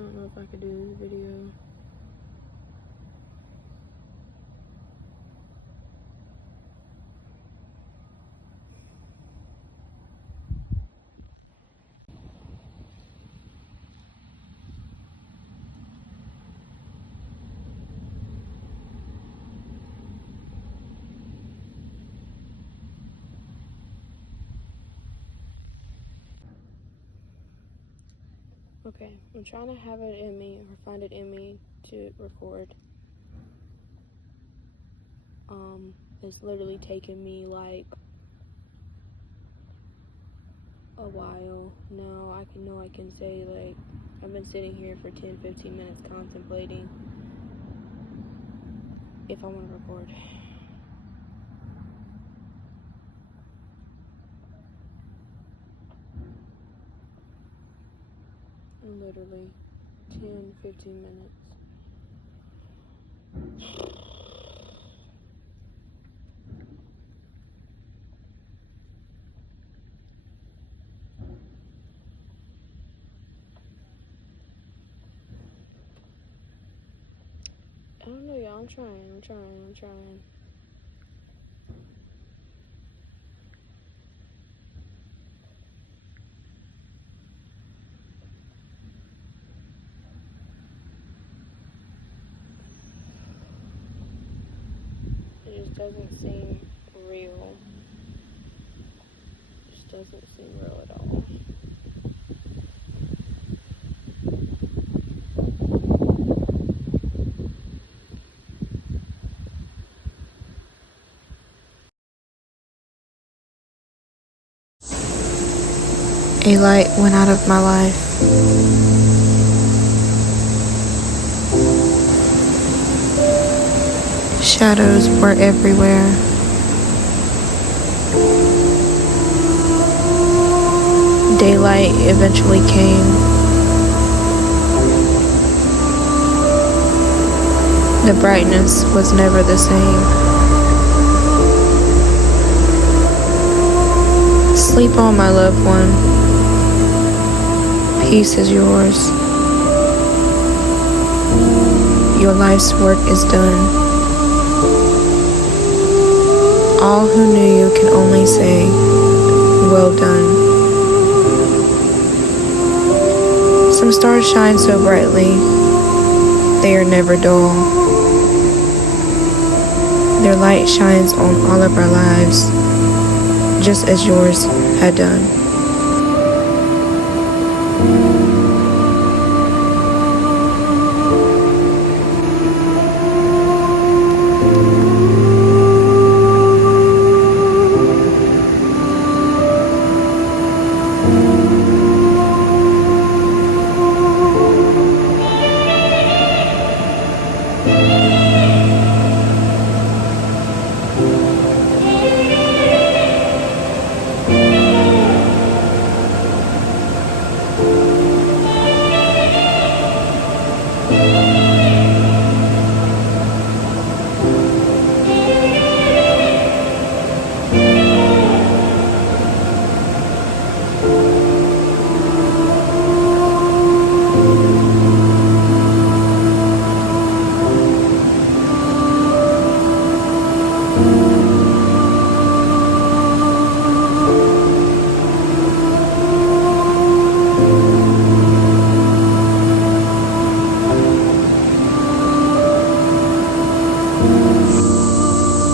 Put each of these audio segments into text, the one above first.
don't know if I could do this video. Okay, I'm trying to have it in me, or find it in me to record. It's literally taken me like a while. Now I can say like I've been sitting here for 10-15 minutes contemplating if I want to record. Literally 10-15 minutes. I don't know, y'all. I'm trying. It just doesn't seem real. It just doesn't seem real at all. A light went out of my life. Shadows were everywhere. Daylight eventually came. The brightness was never the same. Sleep on, my loved one. Peace is yours. Your life's work is done. All who knew you can only say, well done. Some stars shine so brightly, they are never dull. Their light shines on all of our lives, just as yours had done.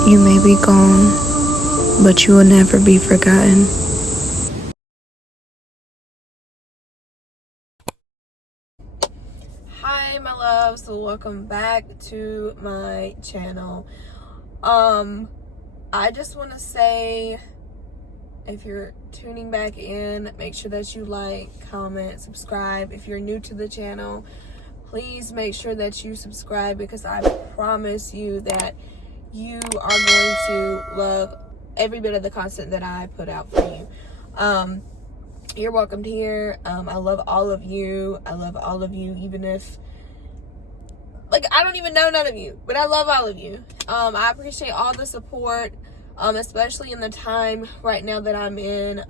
You may be gone, but you will never be forgotten. Hi, my loves. So welcome back to my channel. I just want to say, if you're tuning back in, make sure that you like, comment, subscribe. If you're new to the channel, please make sure that you subscribe, because I promise you that you are going to love every bit of the content that I put out for you. You're welcome here. I love all of you. Even if, like, I don't even know none of you, but I love all of you. I appreciate all the support, especially in the time right now that I'm in.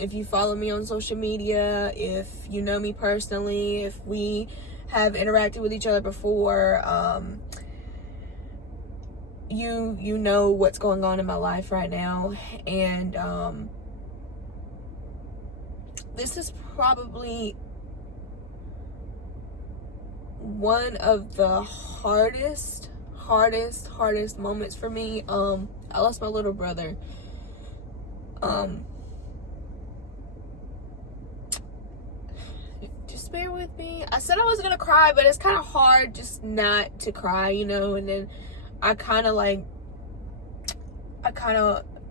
if you follow me on social media, if you know me personally, if we have interacted with each other before, you know what's going on in my life right now. And this is probably one of the hardest moments for me. I lost my little brother. Just bear with me. I said I wasn't gonna cry, but it's kind of hard just not to cry, you know. And then I kind of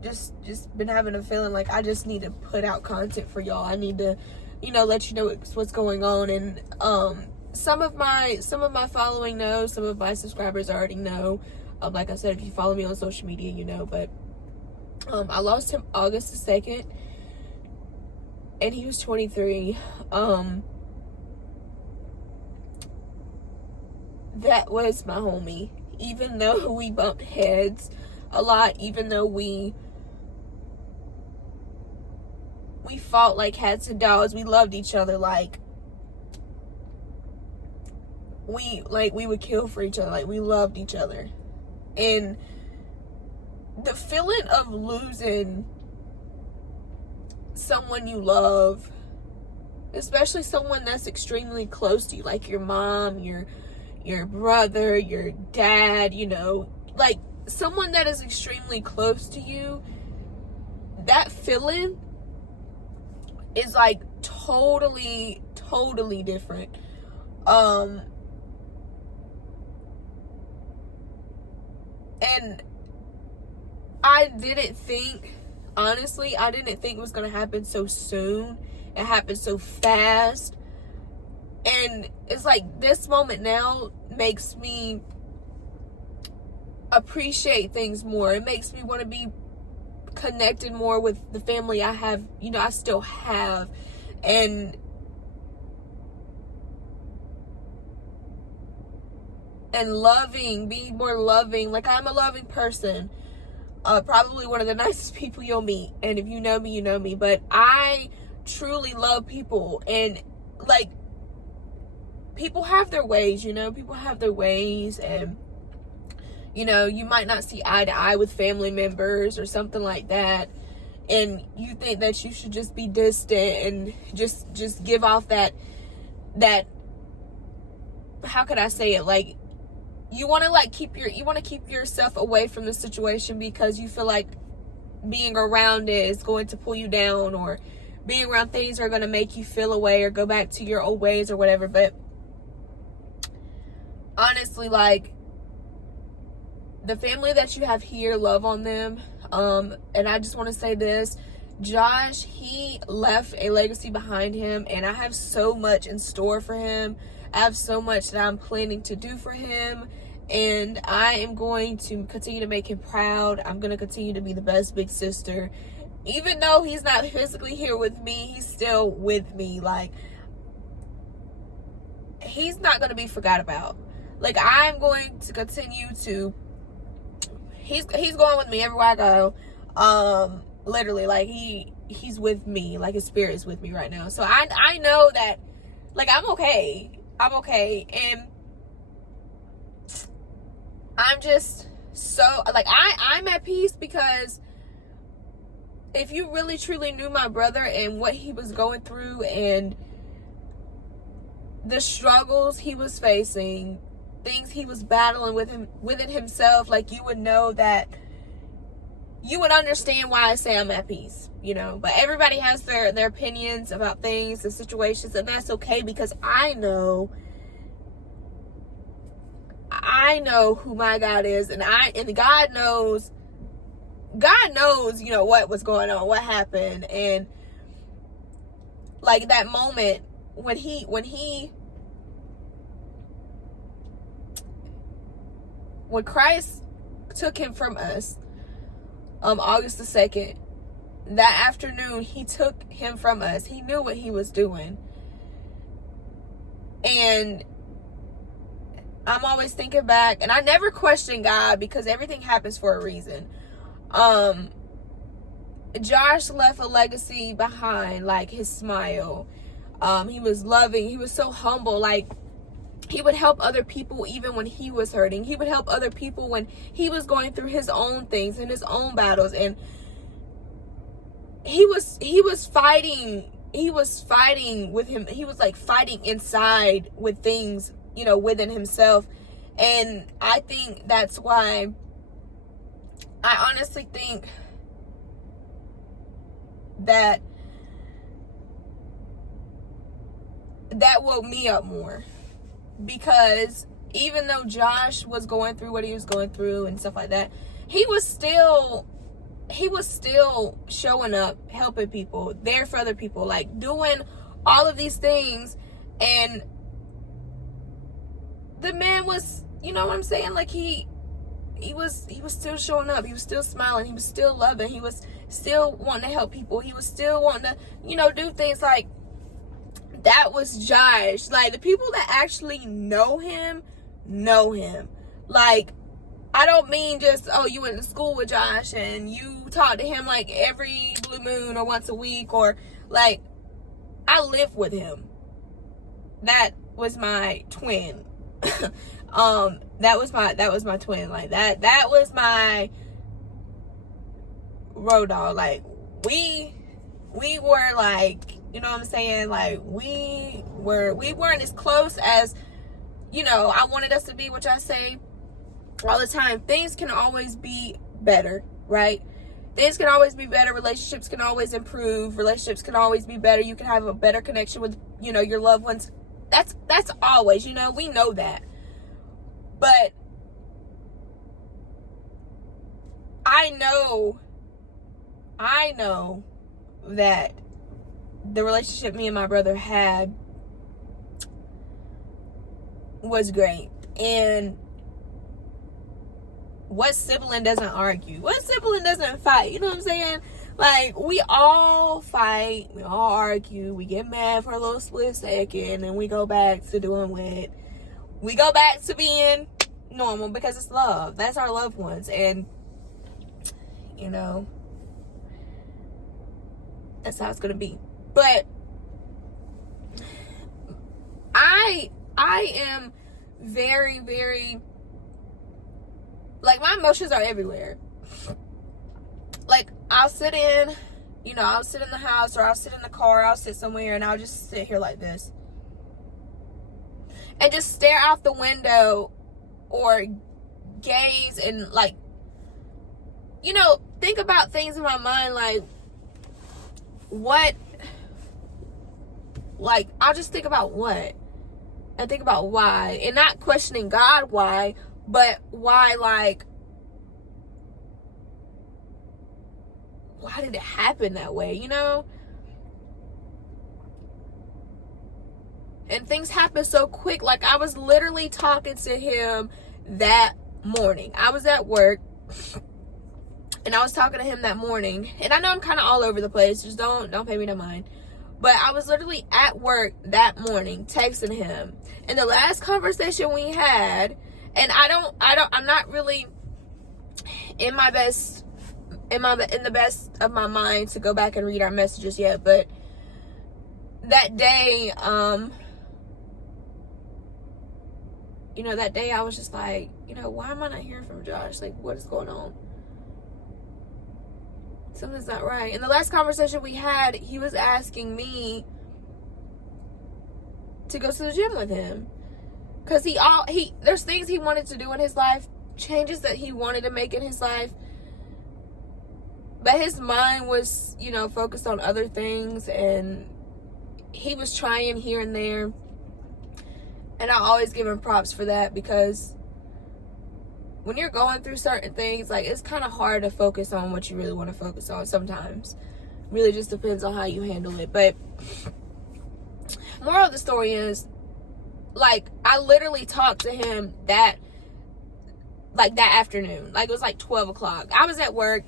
just been having a feeling like I just need to put out content for y'all. I need to, you know, let you know what's going on. And some of my following knows, some of my subscribers already know. Like I said, if you follow me on social media, you know. But I lost him August the 2nd, and he was 23. That was my homie. Even though we bumped heads a lot, even though we fought like cats and dogs, we loved each other. Like we would kill for each other. Like, we loved each other. And the feeling of losing someone you love, especially someone that's extremely close to you, like your mom, your brother, your dad, you know, like someone that is extremely close to you, that feeling is like totally different. And I didn't think it was gonna happen so soon. It happened so fast. And it's like this moment now makes me appreciate things more. It makes me want to be connected more with the family I have, you know, I still have. And being more loving. Like, I'm a loving person. Probably one of the nicest people you'll meet. And if you know me, you know me. But I truly love people. And, like, people have their ways, you know. People have their ways. And, you know, you might not see eye to eye with family members or something like that. And you think that you should just be distant and just give off that, how could I say it? Like, you want to keep yourself away from the situation because you feel like being around it is going to pull you down, or being around things are going to make you feel away or go back to your old ways or whatever. But honestly, like, the family that you have here, love on them. And I just want to say this, Josh, he left a legacy behind him, and I have so much in store for him. I have so much that I'm planning to do for him, and I am going to continue to make him proud. I'm going to continue to be the best big sister. Even though he's not physically here with me, he's still with me. Like, he's not going to be forgot about. Like, I'm going to continue to, he's going with me everywhere I go. Literally, like, he's with me. Like, his spirit is with me right now. So I know that, like, I'm okay. And I'm just so, like, I'm at peace, because if you really truly knew my brother and what he was going through and the struggles he was facing, things he was battling within himself, like, you would know that, you would understand why I say I'm at peace, you know. But everybody has their opinions about things and situations, and that's okay, because I know who my God is, and God knows, you know, what was going on, what happened. And like, that moment when Christ took him from us, August the 2nd, that afternoon, he took him from us. He knew what he was doing. And I'm always thinking back, and I never question God, because everything happens for a reason. Josh left a legacy behind, like his smile. He was loving. He was so humble. Like, he would help other people even when he was hurting. He would help other people when he was going through his own things and his own battles. And he was fighting. He was fighting with him. He was like fighting inside with things, you know, within himself. And I think that's why, I honestly think that woke me up more, because even though Josh was going through what he was going through and stuff like that, he was still showing up, helping people, there for other people, like doing all of these things. And the man was, you know what I'm saying, like he was still showing up. He was still smiling. He was still loving. He was still wanting to help people. He was still wanting to, you know, do things. Like, that was Josh. Like, the people that actually know him. Like, I don't mean just, oh, you went to school with Josh and you talk to him like every blue moon or once a week, or like, I live with him. That was my twin. That was my twin. Like, that was my road dog. Like, we were like, you know what I'm saying? Like, we weren't as close as, you know, I wanted us to be, which I say all the time. Things can always be better, right? Things can always be better. Relationships can always improve. Relationships can always be better. You can have a better connection with, you know, your loved ones. That's always, you know, we know that. But I know that the relationship me and my brother had was great. And what sibling doesn't argue? What sibling doesn't fight? You know what I'm saying? Like, we all fight, we all argue, we get mad for a little split second, and we go back to doing what? We go back to being normal, because it's love. That's our loved ones. And, you know, that's how it's gonna be. But I am very, very, like, my emotions are everywhere. Like, I'll sit in the house, or I'll sit in the car, I'll sit somewhere, and I'll just sit here like this and just stare out the window, or gaze and, like, you know, think about things in my mind, like, what, like, I'll just think about what, and think about why, and not questioning God why, but why, like, why did it happen that way, you know? And things happen so quick. Like, I was literally talking to him that morning. I was at work, and I was talking to him that morning. And I know I'm kind of all over the place. Just don't pay me no mind. But I was literally at work that morning texting him. And the last conversation we had, and I'm not really in the best of my mind to go back and read our messages yet, but that day, you know, that day I was just like, you know, why am I not hearing from Josh? Like, what is going on? Something's not right. In the last conversation we had, he was asking me to go to the gym with him, because there's things he wanted to do in his life, changes that he wanted to make in his life, but his mind was, you know, focused on other things, and he was trying here and there. And I always give him props for that, because when you're going through certain things, like, it's kind of hard to focus on what you really want to focus on sometimes. Really just depends on how you handle it. But moral of the story is, like, I literally talked to him that afternoon. Like, it was like 12 o'clock. I was at work.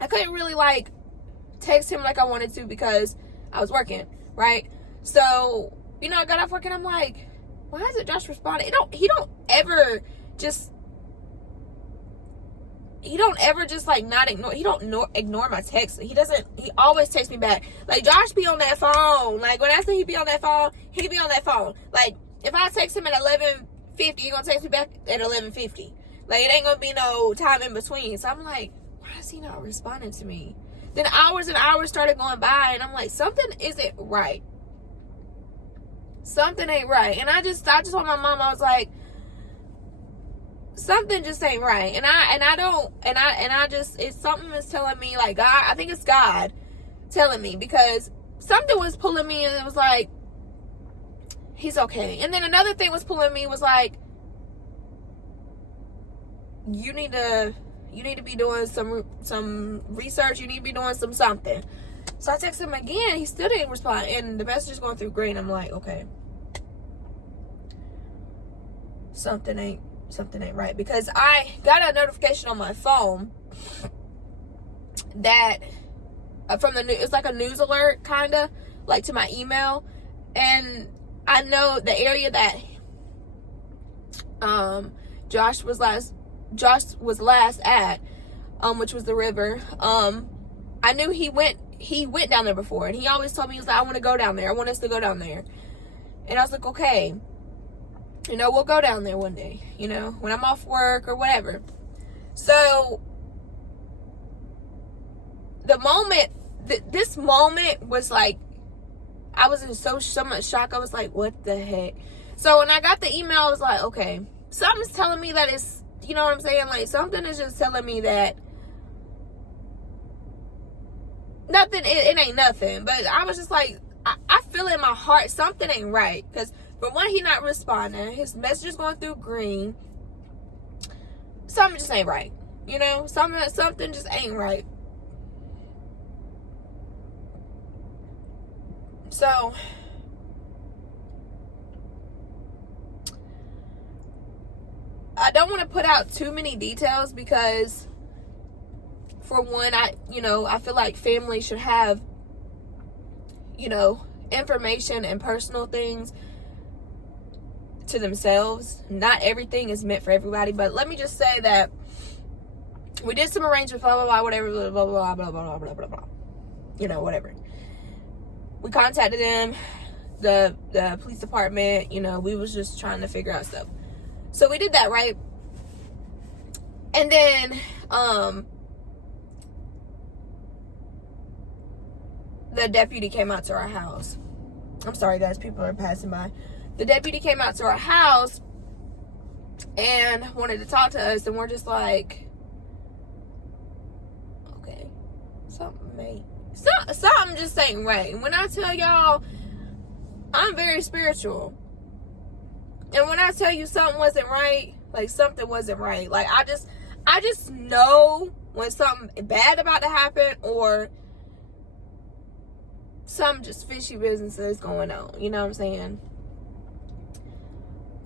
I couldn't really, like, text him like I wanted to, because I was working, right? So, you know, I got off work, and I'm like, why isn't Josh responding? He don't ever just he don't ever just like not ignore. He don't ignore my text. He always texts me back. Like, Josh be on that phone. Like, when I say he be on that phone, he be on that phone. Like, if I text him at 11:50, he gonna text me back at 11:50. Like, it ain't gonna be no time in between. So I'm like, why is he not responding to me? Then hours and hours started going by, and I'm like, something isn't right. Something ain't right. And I just told my mom, I was like, something just ain't right. It's something is telling me, like, God, I think it's God telling me, because something was pulling me, and it was like, he's okay. And then another thing was pulling me, was like, you need to be doing some research. You need to be doing something. So I texted him again. He still didn't respond, and the message is going through green. I'm like, okay, something ain't right, because I got a notification on my phone that from the news. It's like a news alert, kind of like, to my email, and I know the area that Josh was last at, which was the river. I knew he went down there before, and he always told me, he was like, I want to go down there. I want us to go down there. And I was like, okay, we'll go down there one day, when I'm off work or whatever. So the moment, this moment was like, I was in so much shock. I was like, what the heck? So when I got the email, I was like, okay, something's telling me that it's, you know what I'm saying? Like, something is just telling me that nothing, it ain't nothing. But I was just like, I feel in my heart something ain't right. Because for one, he not responding. His message is going through green. Something just ain't right. Something just ain't right. So I don't want to put out too many details, because for one, I feel like family should have, information and personal things to themselves. Not everything is meant for everybody, but let me just say that we did some arrangements, blah, blah, blah, whatever, blah, blah, blah, blah, blah, blah, blah, blah. Whatever. We contacted them, the police department, we was just trying to figure out stuff. So we did that, right? And then, the deputy came out to our house. I'm sorry, guys, people are passing by. The deputy came out to our house and wanted to talk to us, and we're just like, okay, something just ain't right. And when I tell y'all, I'm very spiritual. And when I tell you something wasn't right, like, something wasn't right. Like, I just know when something bad about to happen, or some just fishy business is going on. You know what I'm saying?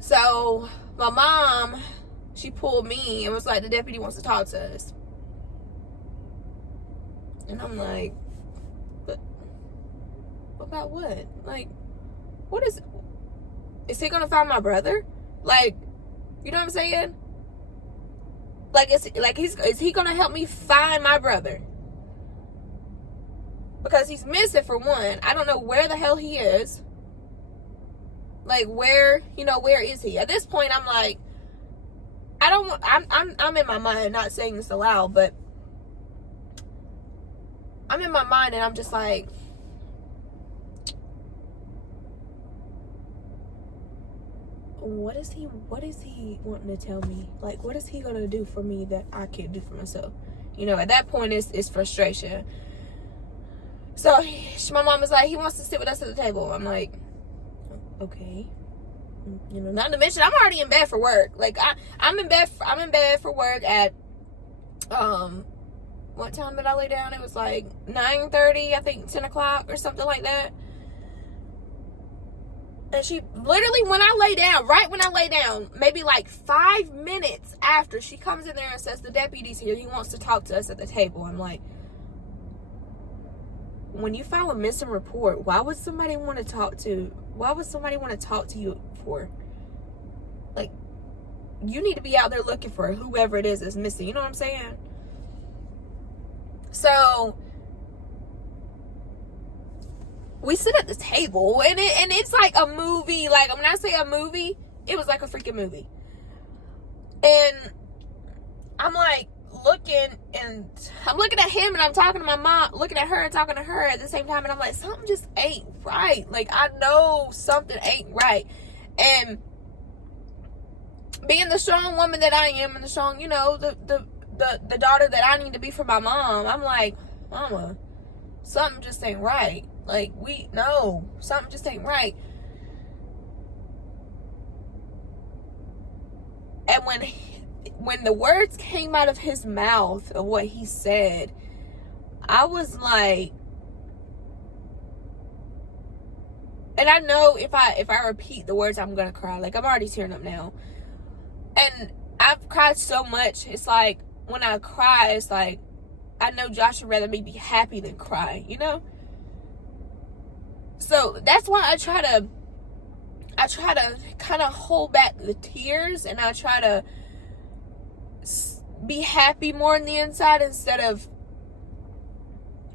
So my mom, she pulled me and was like, the deputy wants to talk to us. And I'm like, but about what? Like, what is he gonna find my brother? Like, you know what I'm saying? Like, is he gonna help me find my brother? Because he's missing, for one. I don't know where the hell he is. Like, where is he? At this point, I'm like, I'm in my mind, not saying this aloud, but I'm in my mind, and I'm just like, what is he wanting to tell me? Like, what is he gonna do for me that I can't do for myself? At that point, it's frustration. So my mom was like, he wants to sit with us at the table. I'm like, okay. Not to mention, I'm already in bed for work. Like, I'm in bed for work at what time did I lay down? It was like 9:30, I think 10 o'clock or something like that. And she literally, right when I lay down, maybe like 5 minutes after, she comes in there and says, the deputy's here. He wants to talk to us at the table. I'm like, when you file a missing report, why would somebody want to talk to you for? Like, you need to be out there looking for whoever it is that's missing. You know what I'm saying? So we sit at the table, and it's like a movie. Like, when I say a movie, it was like a freaking movie. And I'm like looking at him, and I'm talking to my mom, looking at her and talking to her at the same time, and I'm like, something just ain't right. Like, I know something ain't right. And being the strong woman that I am, and the strong, you know, the daughter that I need to be for my mom, I'm like, Mama, something just ain't right. Like, something just ain't right. And when the words came out of his mouth of what he said, I was like, and I know if I repeat the words, I'm gonna cry. Like, I'm already tearing up now. And I've cried so much. It's like, when I cry, it's like, I know Josh would rather me be happy than cry, you know? So that's why I try to kind of hold back the tears, and I try to be happy more on the inside instead of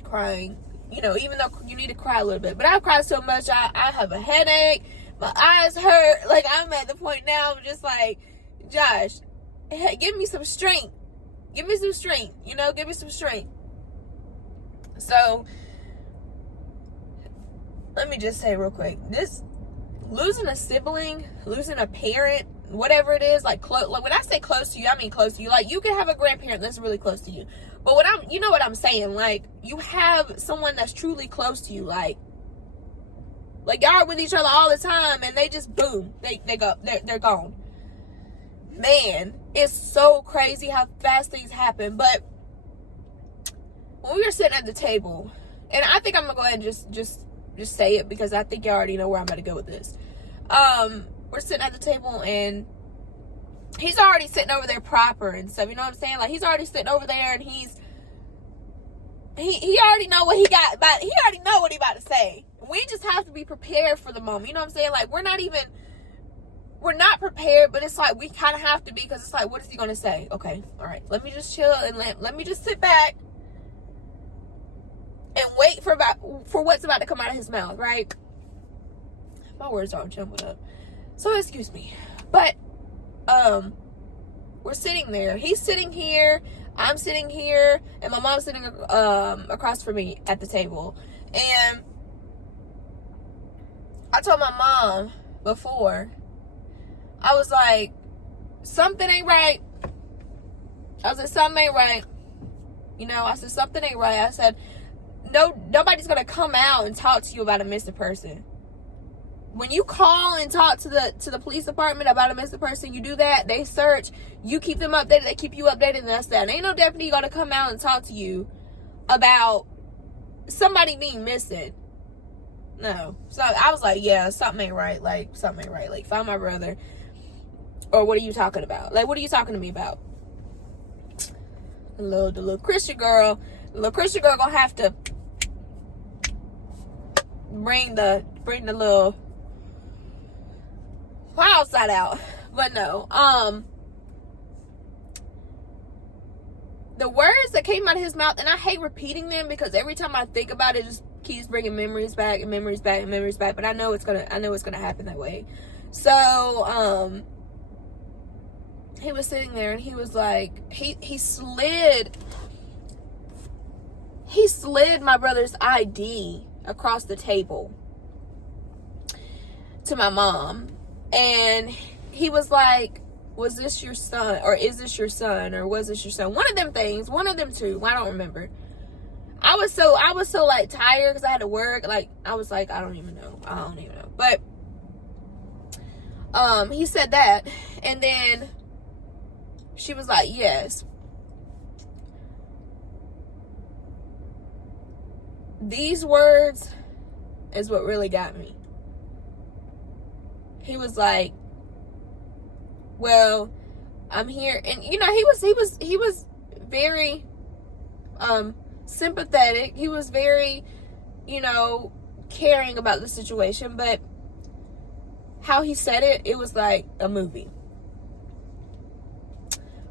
crying. You know, even though you need to cry a little bit. But I've cried so much, I have a headache, my eyes hurt. Like, I'm at the point now, I'm just like, Josh, hey, give me some strength. Give me some strength. You know, give me some strength. So, let me just say real quick, this losing a sibling, losing a parent, whatever it is, like when I say close to you, I mean close to you. Like, you can have a grandparent that's really close to you, but you know what I'm saying, like, you have someone that's truly close to you, like y'all are with each other all the time, and they just boom, they're gone. Man, it's so crazy how fast things happen. But when we were sitting at the table, and I think I'm gonna go ahead and just say it, because I think you already know where I'm going to go with this. We're sitting at the table, and he's already sitting over there proper and stuff. You know what I'm saying? Like, he's already sitting over there, and he already know what he already know what he about to say. We just have to be prepared for the moment. You know what I'm saying? Like, we're not prepared, but it's like we kind of have to be, because it's like, what is he going to say? Okay, all right, let me just chill, and let me just sit back and wait for what's about to come out of his mouth, right? My words are all jumbled up, so excuse me. But we're sitting there. He's sitting here, I'm sitting here, and my mom's sitting across from me at the table. And I told my mom before, I was like, something ain't right. I was like, something ain't right. You know, I said, something ain't right. I said, nobody's gonna come out and talk to you about a missing person. When you call and talk to the police department about a missing person, you do that, they search, you keep them updated, they keep you updated, and that's that. Ain't no deputy gonna come out and talk to you about somebody being missing. No. So I was like, yeah, something ain't right. Like, something ain't right. Like, find my brother. Or what are you talking about? Like, what are you talking to me about? The little Christian girl gonna have to bring the little wild side out. But no, the words that came out of his mouth, and I hate repeating them, because every time I think about it, it just keeps bringing memories back and memories back and memories back. But I know it's gonna happen that way. So he was sitting there, and he was like, he slid my brother's ID across the table to my mom, and he was like, was this your son, or is this your son, or was this your son? One of them things, one of them two, I don't remember. I was so like tired, because I had to work. Like, I was like, I don't even know. But he said that, and then she was like, yes. These words is what really got me. He was like, well, I'm here. And, you know, he was very sympathetic. He was very, you know, caring about the situation. But how he said it, it was like a movie.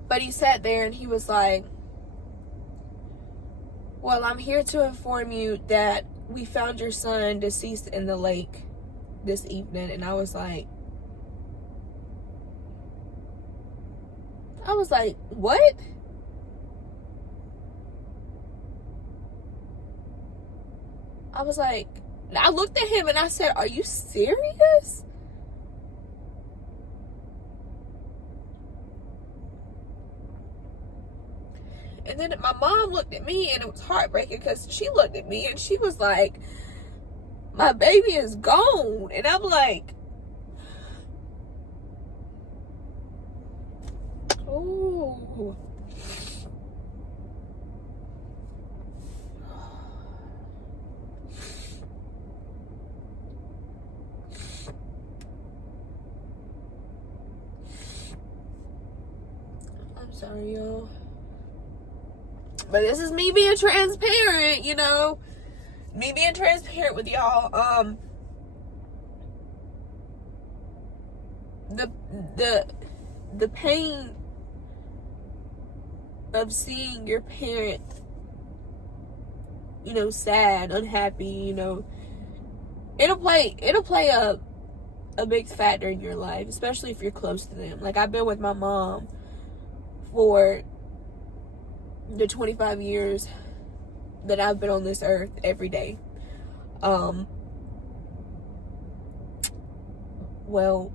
But he sat there and he was like, well, I'm here to inform you that we found your son deceased in the lake this evening. And I was like, what? I was like, I looked at him and I said, are you serious? And then my mom looked at me and it was heartbreaking because she looked at me and she was like, my baby is gone. And I'm like, oh. I'm sorry, y'all. But this is me being transparent, you know. Me being transparent with y'all. The pain of seeing your parent, you know, sad, unhappy, you know, it'll play a big factor in your life, especially if you're close to them. Like, I've been with my mom for the 25 years that I've been on this earth every day. Well,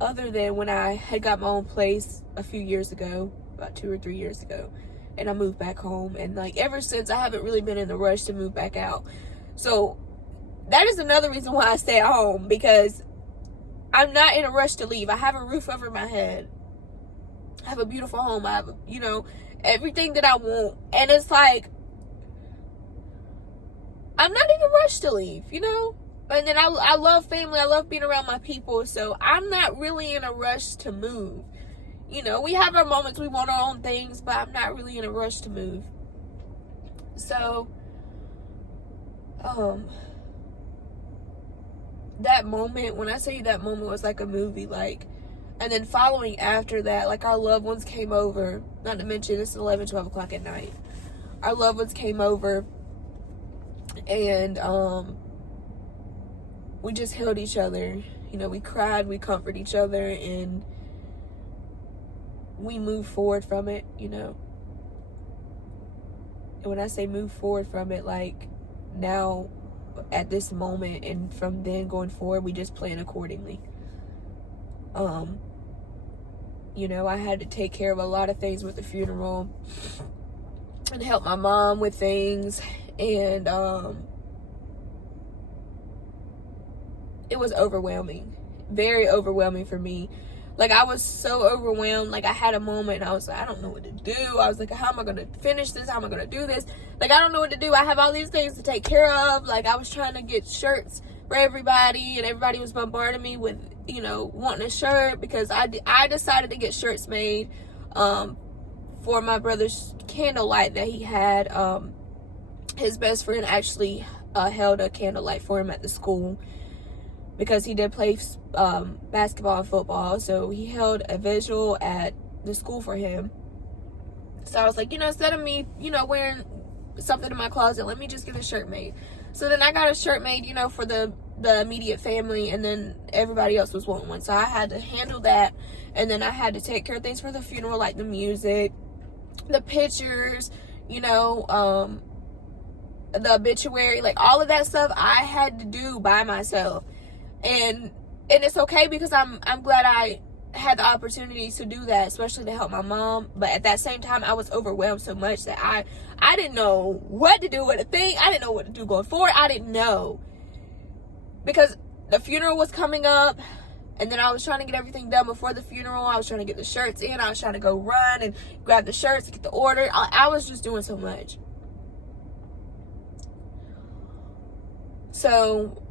other than when I had got my own place a few years ago, about 2 or 3 years ago, and I moved back home, and like ever since I haven't really been in a rush to move back out. So that is another reason why I stay at home, because I'm not in a rush to leave. I have a roof over my head. I have a beautiful home. I have, you know, everything that I want. And it's like, I'm not in a rush to leave, you know? And then I love family. I love being around my people. So I'm not really in a rush to move. You know, we have our moments. We want our own things. But I'm not really in a rush to move. So, that moment, when I say that moment was like a movie, like, and then following after that, like, our loved ones came over, not to mention it's 11, 12 o'clock at night. Our loved ones came over, and we just held each other. You know, we cried, we comforted each other, and we moved forward from it, you know. And when I say move forward from it, like, now, at this moment, and from then going forward, we just plan accordingly. You know, I had to take care of a lot of things with the funeral and help my mom with things, and it was overwhelming, very overwhelming for me. Like, I was so overwhelmed. Like, I had a moment and I was like, I don't know what to do. I was like, how am I going to finish this? How am I going to do this? Like, I don't know what to do. I have all these things to take care of. Like, I was trying to get shirts for everybody, and everybody was bombarding me with, you know, wanting a shirt, because I decided to get shirts made for my brother's candlelight that he had. His best friend actually held a candlelight for him at the school, because he did play basketball and football. So he held a visual at the school for him. So I was like, you know, instead of me, you know, wearing something in my closet, let me just get a shirt made. So then I got a shirt made, you know, for the immediate family, and then everybody else was wanting one. So I had to handle that, and then I had to take care of things for the funeral, like the music, the pictures, you know, the obituary, like all of that stuff I had to do by myself. And it's okay, because I'm glad I had the opportunity to do that, especially to help my mom. But at that same time, I was overwhelmed so much that I didn't know what to do with a thing. I didn't know what to do going forward. I didn't know, because the funeral was coming up, and then I was trying to get everything done before the funeral. I was trying to get the shirts in. I was trying to go run and grab the shirts, get the order. I was just doing so much. So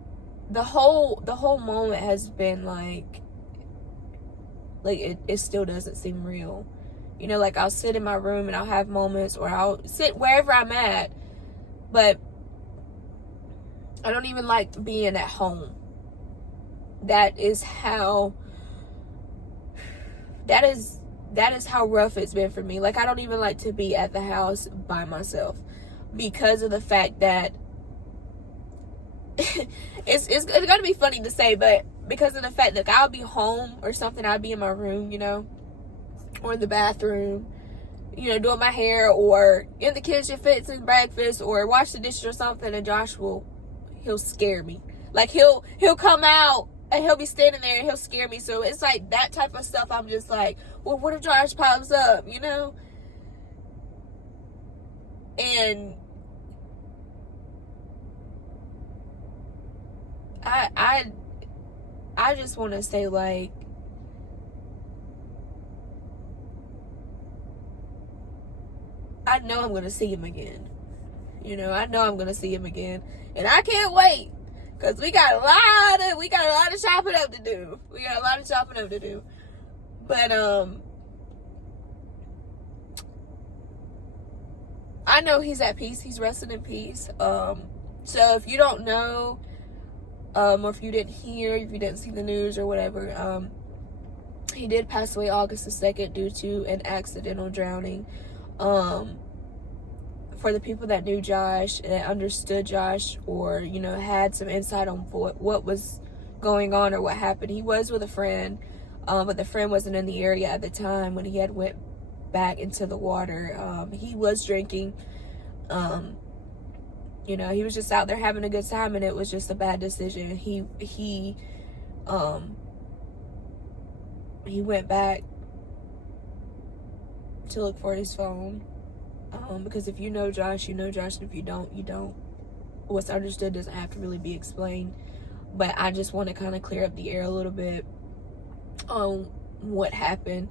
the whole moment has been like it still doesn't seem real. You know, like, I'll sit in my room and I'll have moments, or I'll sit wherever I'm at, but I don't even like being at home. That is that is how rough it's been for me. Like, I don't even like to be at the house by myself because of the fact that it's going to be funny to say, but because of the fact that I'll be home or something, I'll be in my room, you know, or in the bathroom, you know, doing my hair, or in the kitchen fixing breakfast, or wash the dishes or something, and Josh he'll scare me. Like, he'll come out and he'll be standing there and he'll scare me. So it's like that type of stuff. I'm just like, well, what if Josh pops up, you know? And I just want to say, like, I know I'm going to see him again. You know, I know I'm going to see him again. And I can't wait. Because we got a lot of shopping up to do. But, I know he's at peace. He's resting in peace. So if you don't know, or if you didn't hear, if you didn't see the news or whatever, he did pass away August the 2nd due to an accidental drowning. For the people that knew Josh, that understood Josh, or, you know, had some insight on what was going on or what happened, he was with a friend, but the friend wasn't in the area at the time when he had went back into the water. He was drinking. You know, he was just out there having a good time, and it was just a bad decision. He went back to look for his phone. Because if you know Josh, you know Josh, and if you don't, you don't. What's understood doesn't have to really be explained. But I just want to kind of clear up the air a little bit on what happened.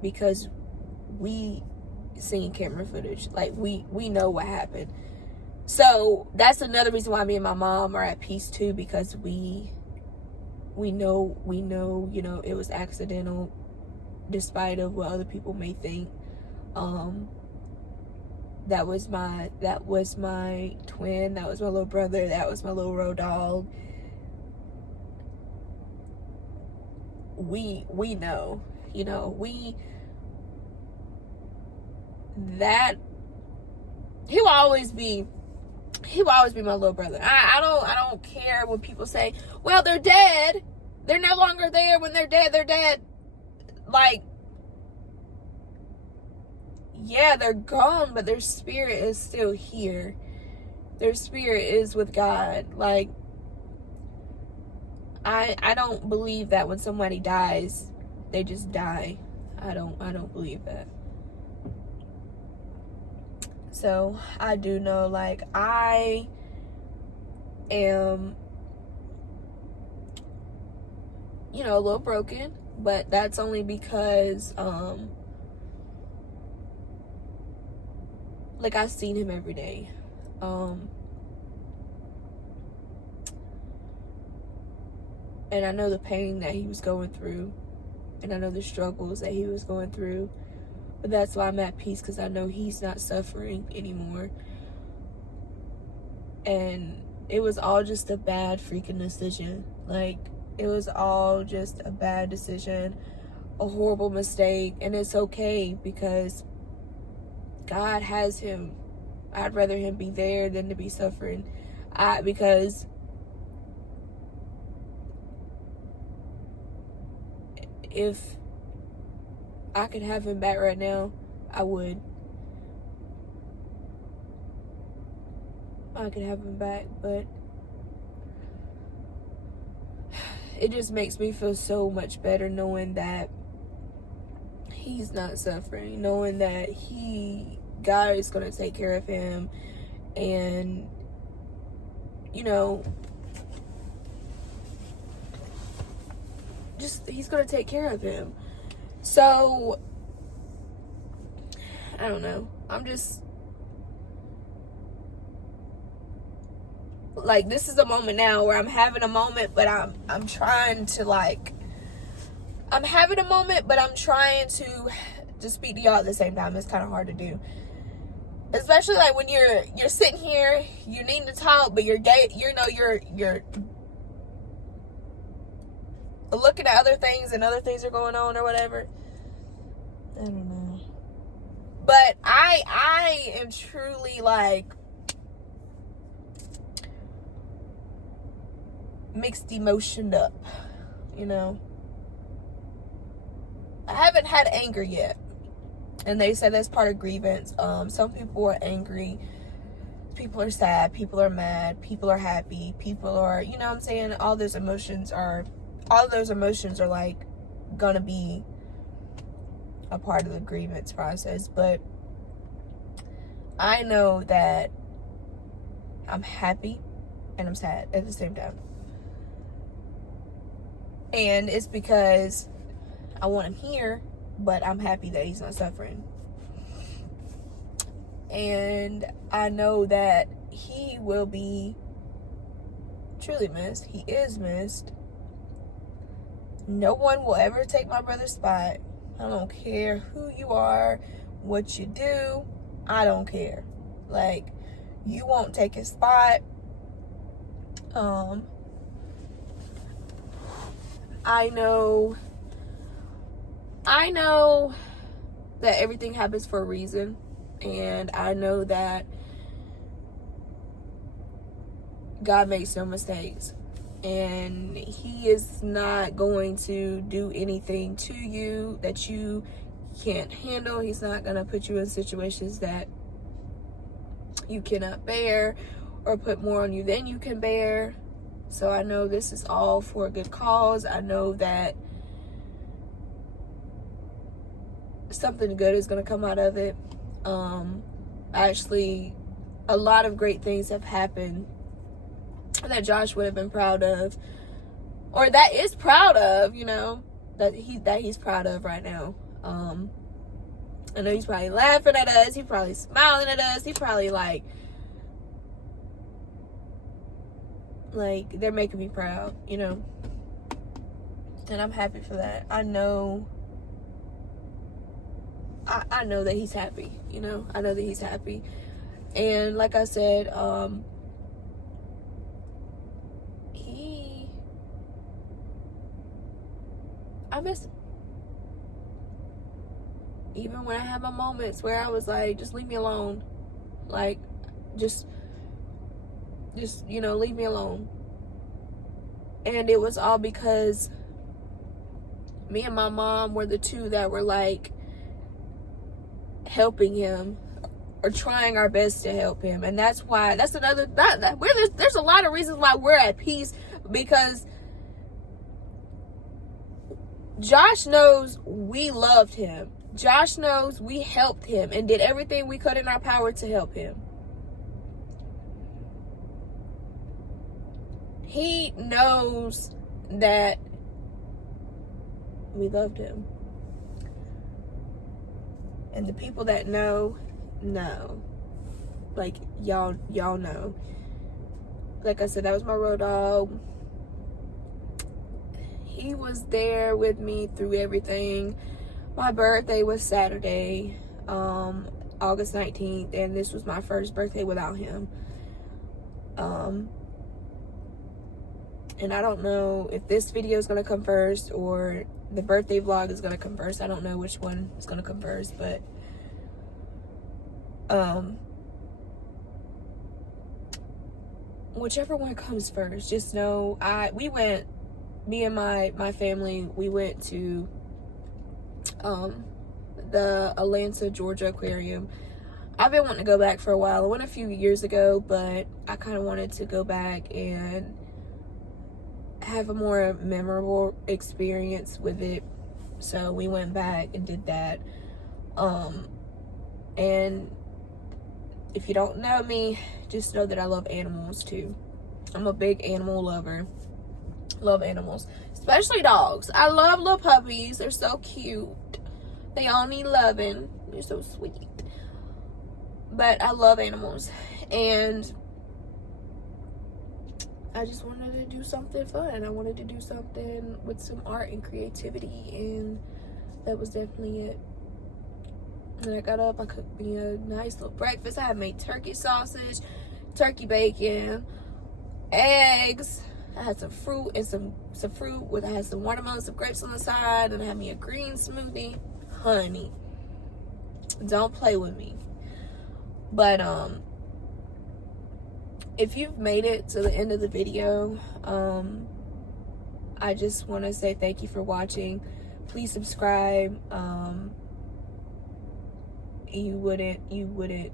Because we seen camera footage. Like, we know what happened. So that's another reason why me and my mom are at peace too, because we know, you know, it was accidental, despite of what other people may think. That was my twin, that was my little brother, that was my little road dog. We know, you know, that he will always be my little brother. I don't care when people say, well, they're dead, they're no longer there. When they're dead. Like, yeah, they're gone, but their spirit is still here. Their spirit is with God. Like, I don't believe that when somebody dies, they just die. I don't believe that. So I do know, like, I am, you know, a little broken, but that's only because like, I've seen him every day. And I know the pain that he was going through, and I know the struggles that he was going through. But that's why I'm at peace, because I know he's not suffering anymore. And it was all just a bad freaking decision. Like, it was all just a bad decision, a horrible mistake, and it's okay because God has him. I'd rather him be there than to be suffering. Because if I could have him back right now, I would. I could have him back, but it just makes me feel so much better knowing that he's not suffering, knowing that God is going to take care of him, and, you know, just, he's going to take care of him. So, I don't know. I'm just, like, this is a moment now where I'm having a moment, but I'm trying to, like, I'm having a moment, but I'm trying to just speak to y'all at the same time. It's kind of hard to do. Especially, like, when you're sitting here, you need to talk, but you're gay, you know, you're looking at other things and other things are going on or whatever. I don't know. But I am truly like mixed emotioned up, you know. I haven't had anger yet. And they say that's part of grievance. Some people are angry. People are sad. People are mad. People are happy. People are, you know what I'm saying? All those emotions are like gonna be a part of the grievance process. But I know that I'm happy and I'm sad at the same time. And it's because I want him here, but I'm happy that he's not suffering. And I know that he will be truly missed. He is missed. No one will ever take my brother's spot. I don't care who you are, what you do. I don't care. Like, you won't take his spot. I know that everything happens for a reason, and I know that God makes no mistakes, and he is not going to do anything to you that you can't handle. He's not going to put you in situations that you cannot bear or put more on you than you can bear. So I know this is all for a good cause. I know that something good is going to come out of it. Actually, a lot of great things have happened that Josh would have been proud of, or that is proud of, you know, that he's proud of right now. I know he's probably laughing at us. He's probably smiling at us. He probably like they're making me proud, you know, and I'm happy for that. I know that he's happy, you know. I know that he's happy. And like I said, I miss him. Even when I had my moments where I was like, just leave me alone. Like, just, you know, leave me alone. And it was all because me and my mom were the two that were like helping him or trying our best to help him. And that's why, that's another, there's a lot of reasons why we're at peace, because Josh knows we loved him. Josh knows we helped him and did everything we could in our power to help him. He knows that we loved him. And the people that know. Like, y'all know. Like I said, that was my road dog. He was there with me through everything. My birthday was Saturday, August 19th, and this was my first birthday without him. And I don't know if this video is going to come first or the birthday vlog is going to come first. I don't know which one is going to come first, but whichever one comes first, just know me and my family, we went to the Atlanta, Georgia aquarium. I've been wanting to go back for a while. I went a few years ago, but I kind of wanted to go back and have a more memorable experience with it. So we went back and did that. And if you don't know me, just know that I love animals too. I'm a big animal lover. Love animals, especially dogs. I love little puppies. They're so cute. They all need loving. They're so sweet. But I love animals, and I just wanted to do something fun. I wanted to do something with some art and creativity, and that was definitely it. And I got up, I cooked me a nice little breakfast. I had made turkey sausage, turkey bacon, eggs, I had some fruit and some fruit with, I had some watermelon, some grapes on the side, and I had me a green smoothie. Honey, don't play with me. But if you've made it to the end of the video, I just want to say thank you for watching. Please subscribe. You wouldn't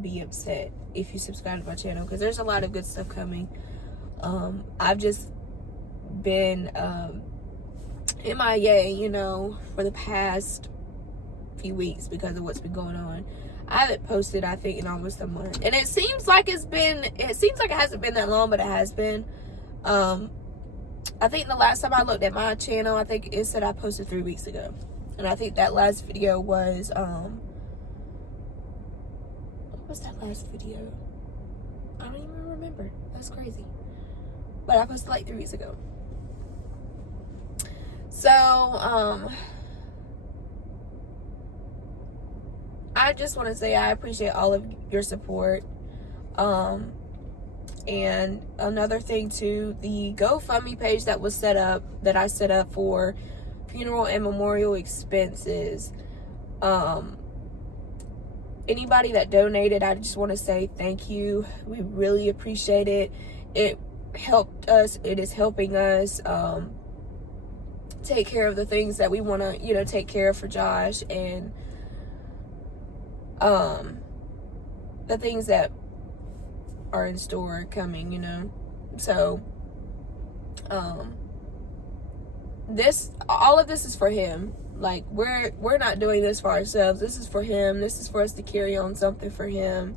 be upset if you subscribe to my channel, because there's a lot of good stuff coming. I've just been MIA, you know, for the past few weeks because of what's been going on. I haven't posted, I think, in almost a month, and it seems like it hasn't been that long, but it has been. I think the last time I looked at my channel, I think it said I posted 3 weeks ago, and I think that last video was what was that last video? I don't even remember. That's crazy. But I posted like 3 weeks ago. So, I just want to say I appreciate all of your support. And another thing too, the GoFundMe page that I set up for funeral and memorial expenses. Anybody that donated, I just want to say thank you. We really appreciate it. It helped us. It is helping us take care of the things that we want to, you know, take care of for Josh, and the things that are in store coming, you know. So all of this is for him. Like, we're not doing this for ourselves. This is for him. This is for us to carry on something for him,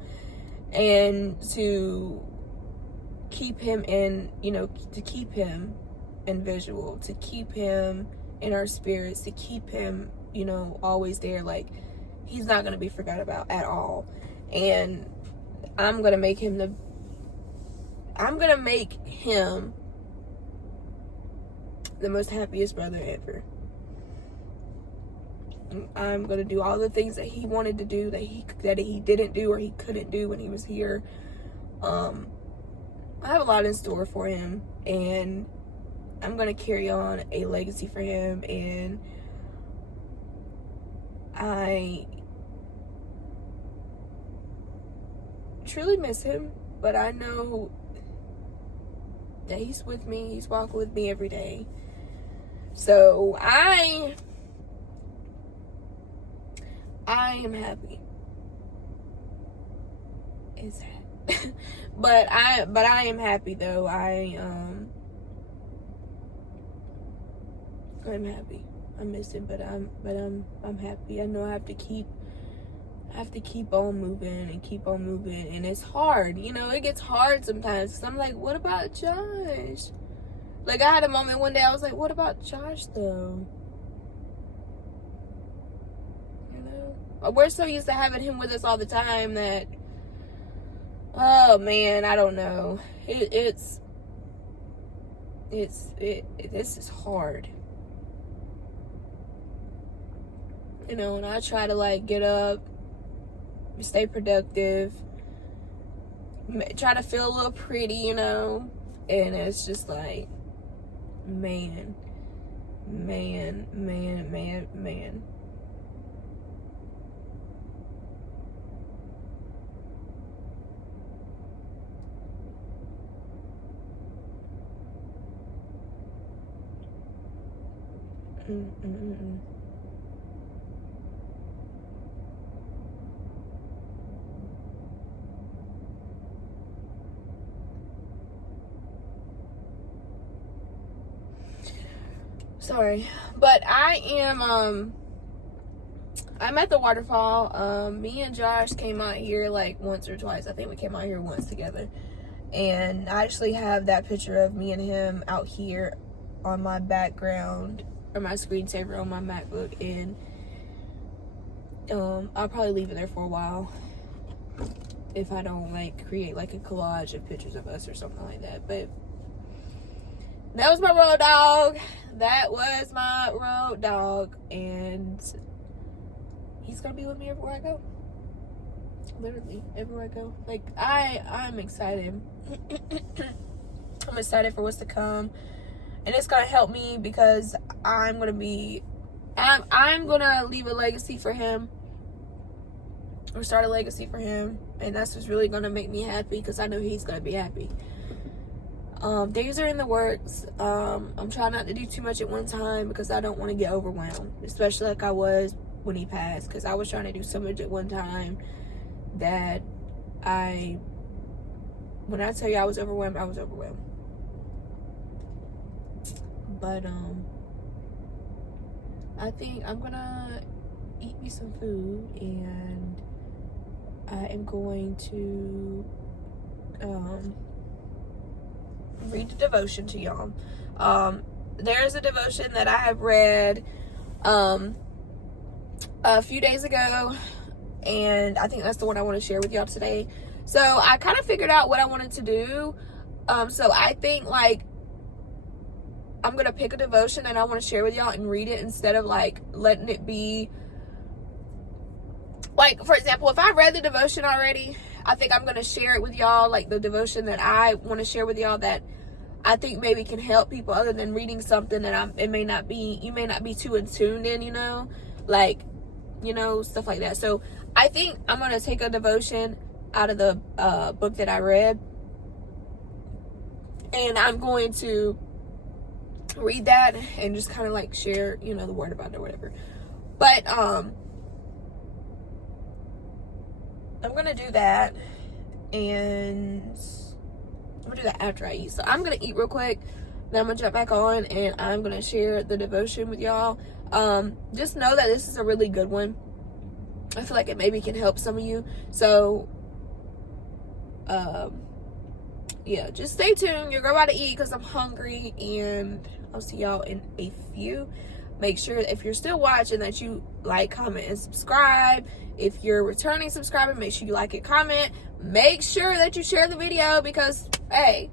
and to keep him in, you know, to keep him in visual, to keep him in our spirits, to keep him, you know, always there. Like, he's not going to be forgot about at all. And I'm going to make him the most happiest brother ever. I'm going to do all the things that he wanted to do, that he didn't do or he couldn't do when he was here. I have a lot in store for him, and I'm going to carry on a legacy for him, and I truly miss him, but I know that he's with me. He's walking with me every day. So I am happy. Is that? but I am happy though. I'm happy. I miss him, but I'm happy. I know I have to keep on moving and keep on moving, and it's hard. You know, it gets hard sometimes, because I'm like, what about Josh? Like, I had a moment one day, I was like, what about Josh though? You know, we're so used to having him with us all the time that, oh man, I don't know. This is hard. You know, and I try to, like, get up, stay productive, try to feel a little pretty, you know, and it's just like, man. Sorry, but I am I'm at the waterfall. Me and Josh came out here like once or twice. I think we came out here once together, and I actually have that picture of me and him out here on my background, or my screensaver on my MacBook, and I'll probably leave it there for a while if I don't like create like a collage of pictures of us or something like that. But that was my road dog. That was my road dog, and he's gonna be with me everywhere I go. Literally everywhere I go. Like, I'm excited. I'm excited for what's to come, and it's gonna help me because I'm gonna leave a legacy for him, or start a legacy for him, and that's what's really gonna make me happy because I know he's gonna be happy. Things are in the works. I'm trying not to do too much at one time because I don't want to get overwhelmed, especially like I was when he passed, because I was trying to do so much at one time that when I tell you I was overwhelmed, I was overwhelmed. But I think I'm gonna eat me some food, and I am going to read the devotion to y'all. There's a devotion that I have read a few days ago, and I think that's the one I want to share with y'all today. So I kind of figured out what I wanted to do. So I think like I'm gonna pick a devotion and I want to share with y'all and read it, instead of like letting it be like, for example, if I read the devotion already, I think I'm gonna share it with y'all, like the devotion that I want to share with y'all that I think maybe can help people, other than reading something that you may not be too in tuned in, like, stuff like that. So I think I'm gonna take a devotion out of the book that I read, and I'm going to read that and just kind of like share, the word about it or whatever. But I'm gonna do that, and I'm gonna do that after I eat. So I'm gonna eat real quick, then I'm gonna jump back on and I'm gonna share the devotion with y'all. Just know that this is a really good one. I feel like it maybe can help some of you. So yeah, just stay tuned. You're about to eat because I'm hungry, and I'll see y'all in a few. Make sure if you're still watching that you like, comment, and subscribe. If you're returning subscriber, make sure you like and comment. Make sure that you share the video, because hey,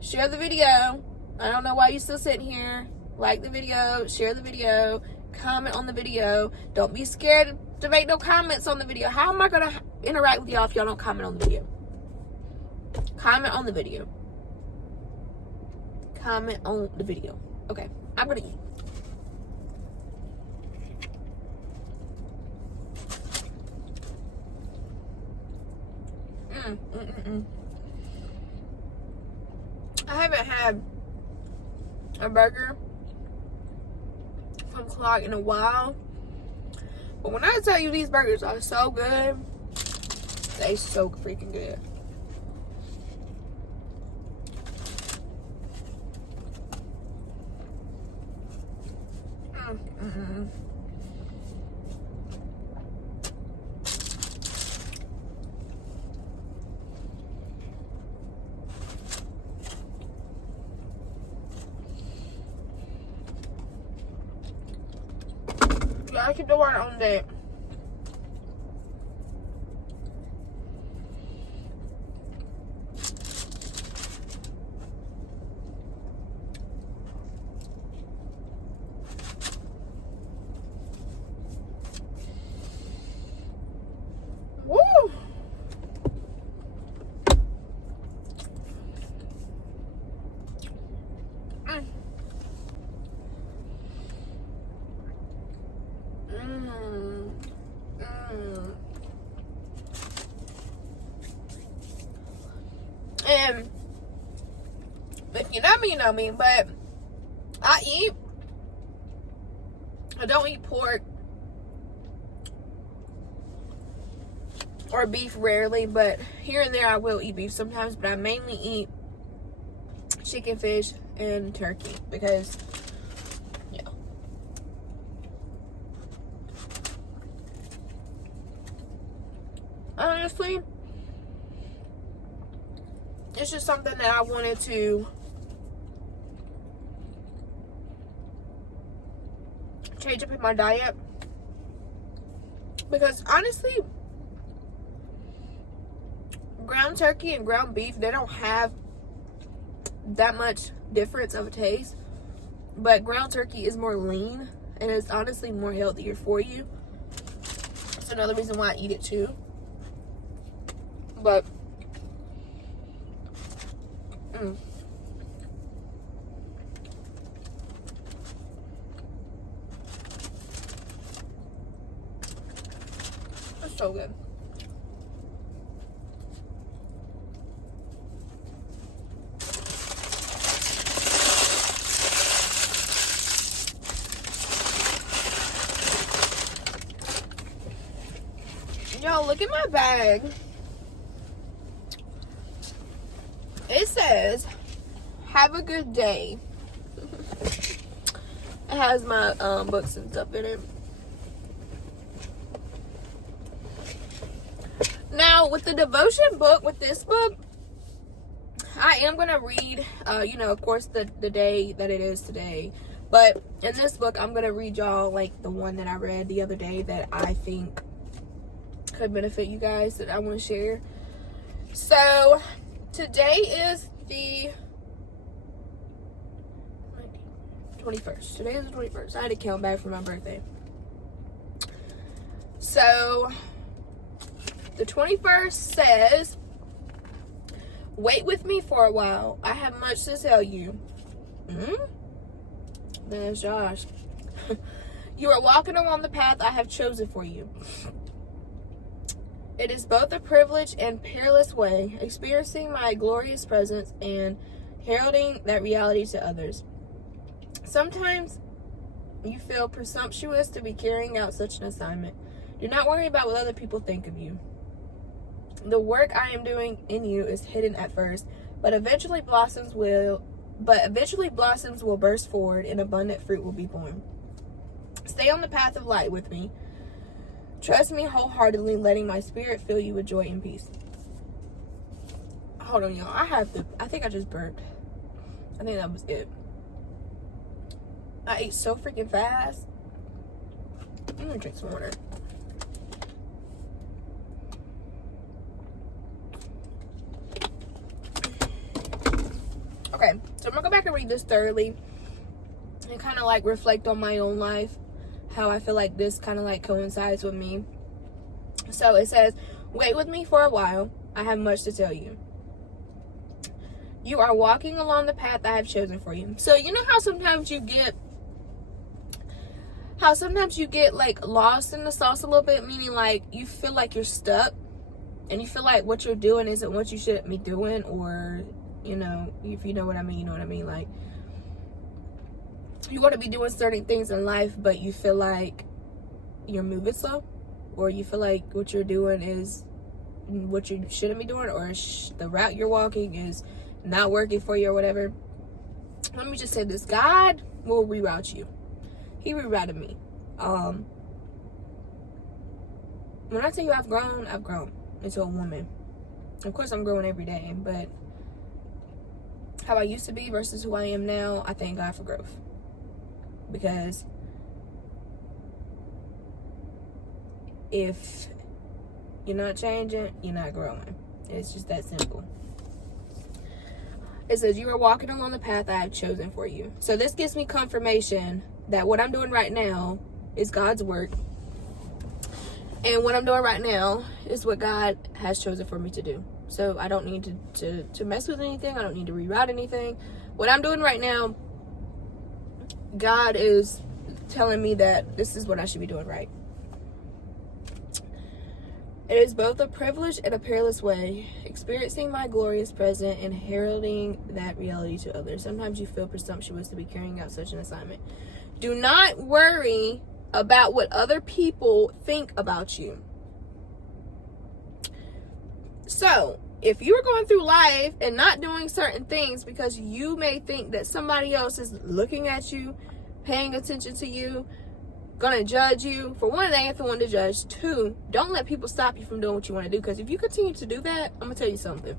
share the video. I don't know why you're still sitting here. Like the video, share the video, comment on the video. Don't be scared to make no comments on the video. How am I gonna interact with y'all if y'all don't comment on the video? Comment on the video. Comment on the video. Okay, I'm gonna eat. I haven't had a burger from Clark in a while, but when I tell you these burgers are so good, they so freaking good. I keep the water on that. Woo! And if you know me, you know me, but I don't eat pork or beef rarely, but here and there I will eat beef sometimes, but I mainly eat chicken, fish, and turkey, because honestly, it's just something that I wanted to change up in my diet, because honestly, ground turkey and ground beef, they don't have that much difference of a taste, but ground turkey is more lean and it's honestly more healthier for you. That's another reason why I eat it too. But It's so good. Y'all, look at my bag. It says, have a good day. It has my books and stuff in it. Now, with the devotion book, with this book, I am going to read, of course, the day that it is today. But in this book, I'm going to read y'all, like, the one that I read the other day that I think could benefit you guys, that I want to share. So, today is the 21st. Today is the 21st. I had to count back for my birthday. So, the 21st says, wait with me for a while. I have much to tell you. There's Josh. You are walking along the path I have chosen for you. It is both a privileged and peerless way, experiencing my glorious presence and heralding that reality to others. Sometimes you feel presumptuous to be carrying out such an assignment. Do not worry about what other people think of you. The work I am doing in you is hidden at first, but eventually blossoms will burst forward and abundant fruit will be born. Stay on the path of light with me. Trust me wholeheartedly, letting my spirit fill you with joy and peace. Hold on, y'all. I think I just burped. I think that was it. I ate so freaking fast. I'm gonna drink some water. Okay, so I'm gonna go back and read this thoroughly and kind of like reflect on my own life, how I feel like this kind of like coincides with me. So it says, wait with me for a while. I have much to tell you. You are walking along the path I have chosen for you. So you know how sometimes you get like lost in the sauce a little bit, meaning like you feel like you're stuck and you feel like what you're doing isn't what you should be doing, or if you know what I mean, you know what I mean. Like, you want to be doing certain things in life, but you feel like you're moving slow, or you feel like what you're doing is what you shouldn't be doing, or the route you're walking is not working for you or whatever. Let me just say this. God will reroute you. He rerouted me. When I tell you I've grown into a woman. Of course, I'm growing every day, but how I used to be versus who I am now, I thank God for growth. Because if you're not changing, you're not growing. It's just that simple. It says, you are walking along the path I have chosen for you. So this gives me confirmation that what I'm doing right now is God's work. And what I'm doing right now is what God has chosen for me to do. So I don't need to mess with anything. I don't need to reroute anything. What I'm doing right now, God is telling me that this is what I should be doing right. It is both a privileged and a peerless way, experiencing my glorious presence and heralding that reality to others. Sometimes you feel presumptuous to be carrying out such an assignment. Do not worry about what other people think about you. So, if you're going through life and not doing certain things because you may think that somebody else is looking at you, paying attention to you, gonna judge you, for one, they ain't the one to judge. Two, don't let people stop you from doing what you want to do, because if you continue to do that, I'm gonna tell you something.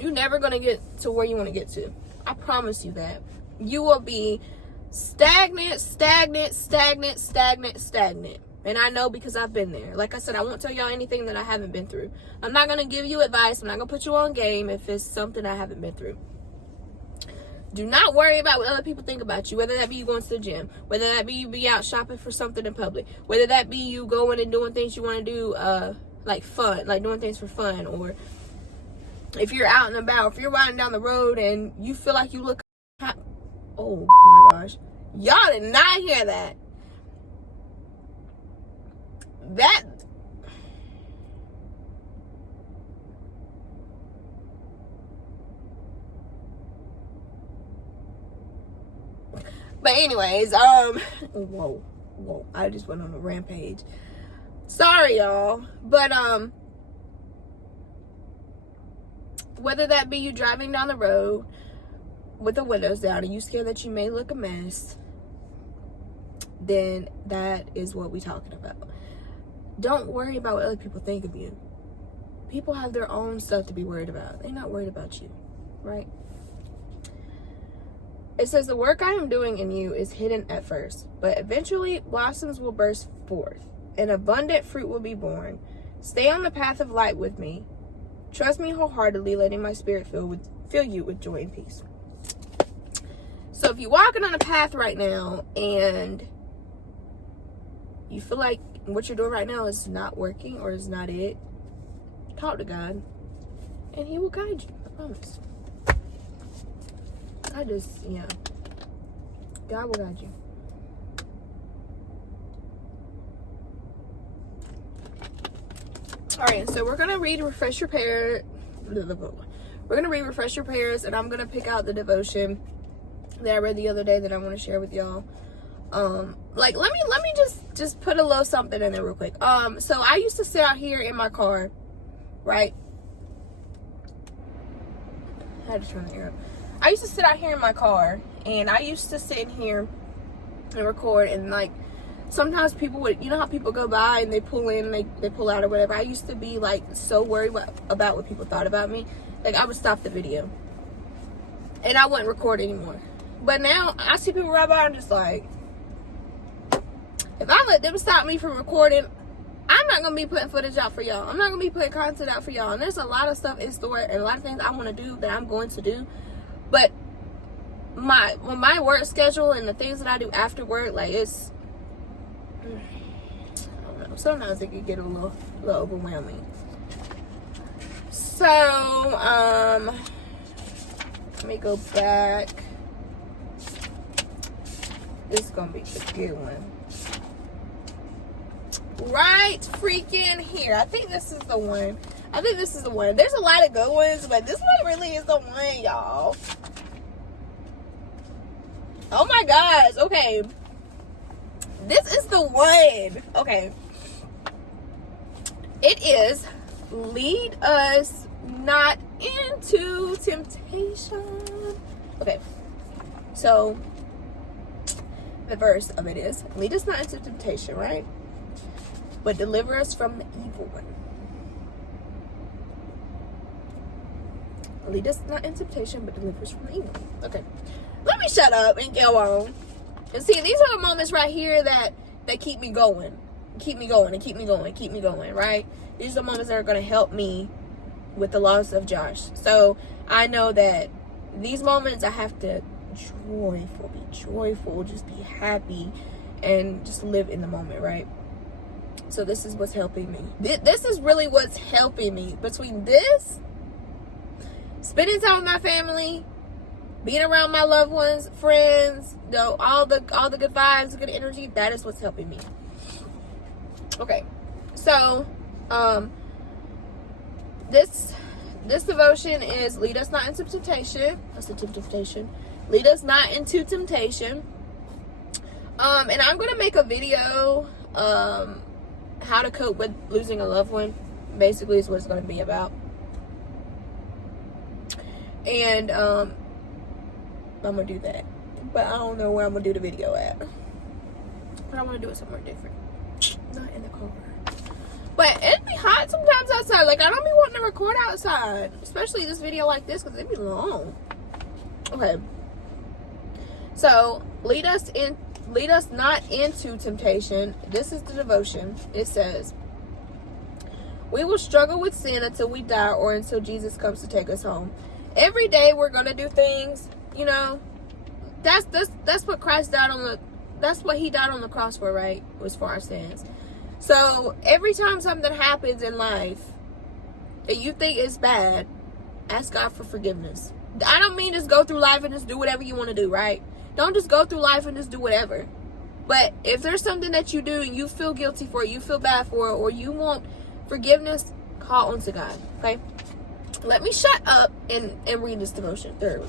You're never gonna get to where you want to get to. I promise you that. You will be stagnant. And I know, because I've been there. Like I said, I won't tell y'all anything that I haven't been through. I'm not going to give you advice. I'm not going to put you on game if it's something I haven't been through. Do not worry about what other people think about you, whether that be you going to the gym, whether that be you be out shopping for something in public, whether that be you going and doing things you want to do, like fun, like doing things for fun, or if you're out and about, if you're riding down the road and you feel like you look hot, oh my gosh, y'all did not hear that. But anyways, whoa, I just went on a rampage. Sorry, y'all. But, whether that be you driving down the road with the windows down and you scared that you may look a mess, then that is what we're talking about. Don't worry about what other people think of you. People have their own stuff to be worried about. They're not worried about you, right? It says, the work I am doing in you is hidden at first, but eventually blossoms will burst forth and abundant fruit will be born. Stay on the path of light with me. Trust me wholeheartedly, letting my spirit fill you with joy and peace. So if you're walking on a path right now and you feel like what you're doing right now is not working or is not it, talk to God and he will guide you. I promise. God will guide you. All right, so we're gonna read Refresh Your Prayers. We're gonna read Refresh Your Prayers, and I'm gonna pick out the devotion that I read the other day that I want to share with y'all. Let me just put a little something in there real quick. So I used to sit out here in my car, right? I had to turn the air up. I used to sit out here in my car, and I used to sit in here and record, and like sometimes people would, you know how people go by and they pull in, they pull out or whatever. I used to be like so worried about what people thought about me. Like I would stop the video and I wouldn't record anymore. But now I see people right by and I'm just like, if I let them stop me from recording, I'm not going to be putting footage out for y'all. I'm not going to be putting content out for y'all. And there's a lot of stuff in store and a lot of things I want to do that I'm going to do. But my work schedule and the things that I do after work, like it's, I don't know, sometimes it can get a little overwhelming. So, let me go back. This is going to be a good one. Right freaking here. I think this is the one. There's a lot of good ones, but this one really is the one, y'all. Oh my gosh. Okay. This is the one. Okay. It is, lead us not into temptation. Okay. So, the verse of it is, lead us not into temptation, right? But deliver us from the evil one. Lead us not in temptation, but deliver us from the evil one. Okay. Let me shut up and go on. And see, these are the moments right here that keep me going. Keep me going, right? These are the moments that are going to help me with the loss of Josh. So, I know that these moments I have to be joyful, just be happy, and just live in the moment, right? So this is what's helping me. This is really what's helping me. Between this, spending time with my family, being around my loved ones, friends, you know, all the good vibes, good energy, that is what's helping me. Okay. So, this devotion is lead us not into temptation. That's a temptation. Lead us not into temptation. And I'm going to make a video, how to cope with losing a loved one, basically is what it's going to be about. And I'm going to do that, but I don't know where I'm going to do the video at. But I want to do it somewhere different, not in the car. But it'd be hot sometimes outside. Like, I don't be wanting to record outside, especially this video like this, because it'd be long. Okay, so lead us not into temptation. This is the devotion. It says, we will struggle with sin until we die or until Jesus comes to take us home. Every day we're going to do things, you know, that's what Christ died on that's what he died on the cross for, right? Was for our sins. So every time something happens in life that you think is bad, ask God for forgiveness. I don't mean just go through life and just do whatever you want to do, right? Don't just go through life and just do whatever. But if there's something that you do and you feel guilty for it, you feel bad for it, or you want forgiveness, call on to God, okay? Let me shut up and read this devotion thoroughly.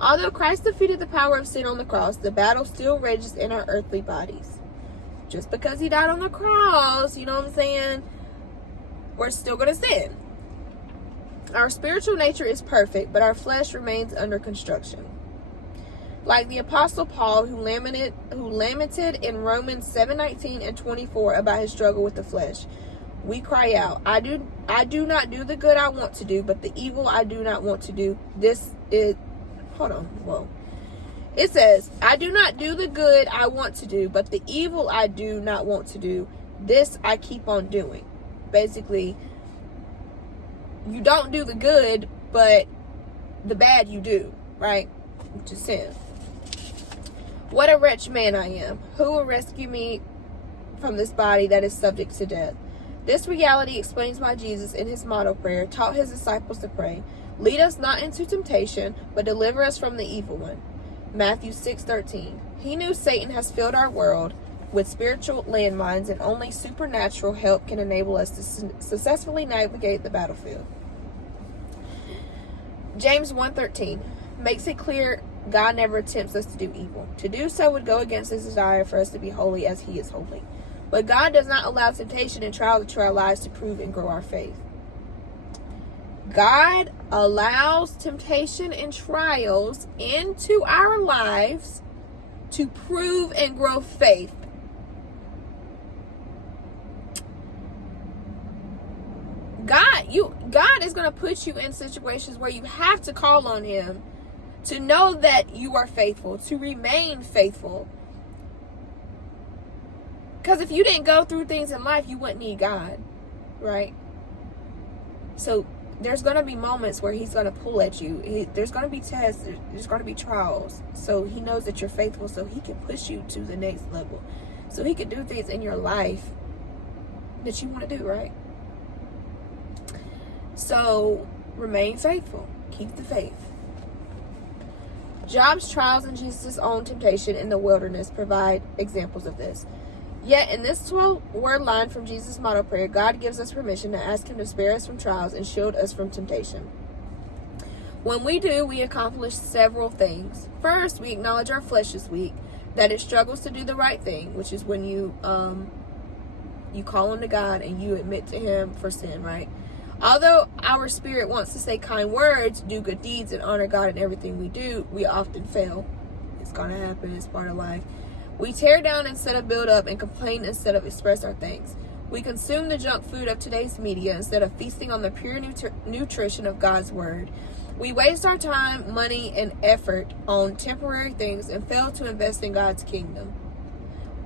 Although Christ defeated the power of sin on the cross, the battle still rages in our earthly bodies. Just because he died on the cross, you know what I'm saying, we're still going to sin. Our spiritual nature is perfect, but our flesh remains under construction. Like the Apostle Paul, who lamented in Romans 7:19 and 24 about his struggle with the flesh, we cry out, I do not do the good I want to do, but the evil I do not want to do. It says, I do not do the good I want to do, but the evil I do not want to do, this I keep on doing. Basically, you don't do the good, but the bad you do, right? Which is sin. What a wretched man I am. Who will rescue me from this body that is subject to death? This reality explains why Jesus, in his model prayer, taught his disciples to pray, lead us not into temptation, but deliver us from the evil one. Matthew 6:13. He knew Satan has filled our world with spiritual landmines, and only supernatural help can enable us to successfully navigate the battlefield. James 1:13 makes it clear God never tempts us to do evil. To do so would go against his desire for us to be holy as he is holy. But God does not allow temptation and trials into our lives to prove and grow our faith. God allows temptation and trials into our lives to prove and grow faith. God is going to put you in situations where you have to call on him to know that you are faithful, to remain faithful. Because if you didn't go through things in life, you wouldn't need God, right? So there's going to be moments where he's going to pull at you. There's going to be tests. There's going to be trials. So he knows that you're faithful, so he can push you to the next level. So he can do things in your life that you want to do, right? So remain faithful. Keep the faith. Job's trials and Jesus' own temptation in the wilderness provide examples of this. Yet in this 12-word line from Jesus' model prayer, God gives us permission to ask him to spare us from trials and shield us from temptation. When we do, we accomplish several things. First, we acknowledge our flesh is weak, that it struggles to do the right thing, which is when you call on to God and you admit to him for sin, right? Although our spirit wants to say kind words, do good deeds, and honor God in everything we do, we often fail. It's going to happen. It's part of life. We tear down instead of build up and complain instead of express our thanks. We consume the junk food of today's media instead of feasting on the pure nutrition of God's word. We waste our time, money, and effort on temporary things and fail to invest in God's kingdom.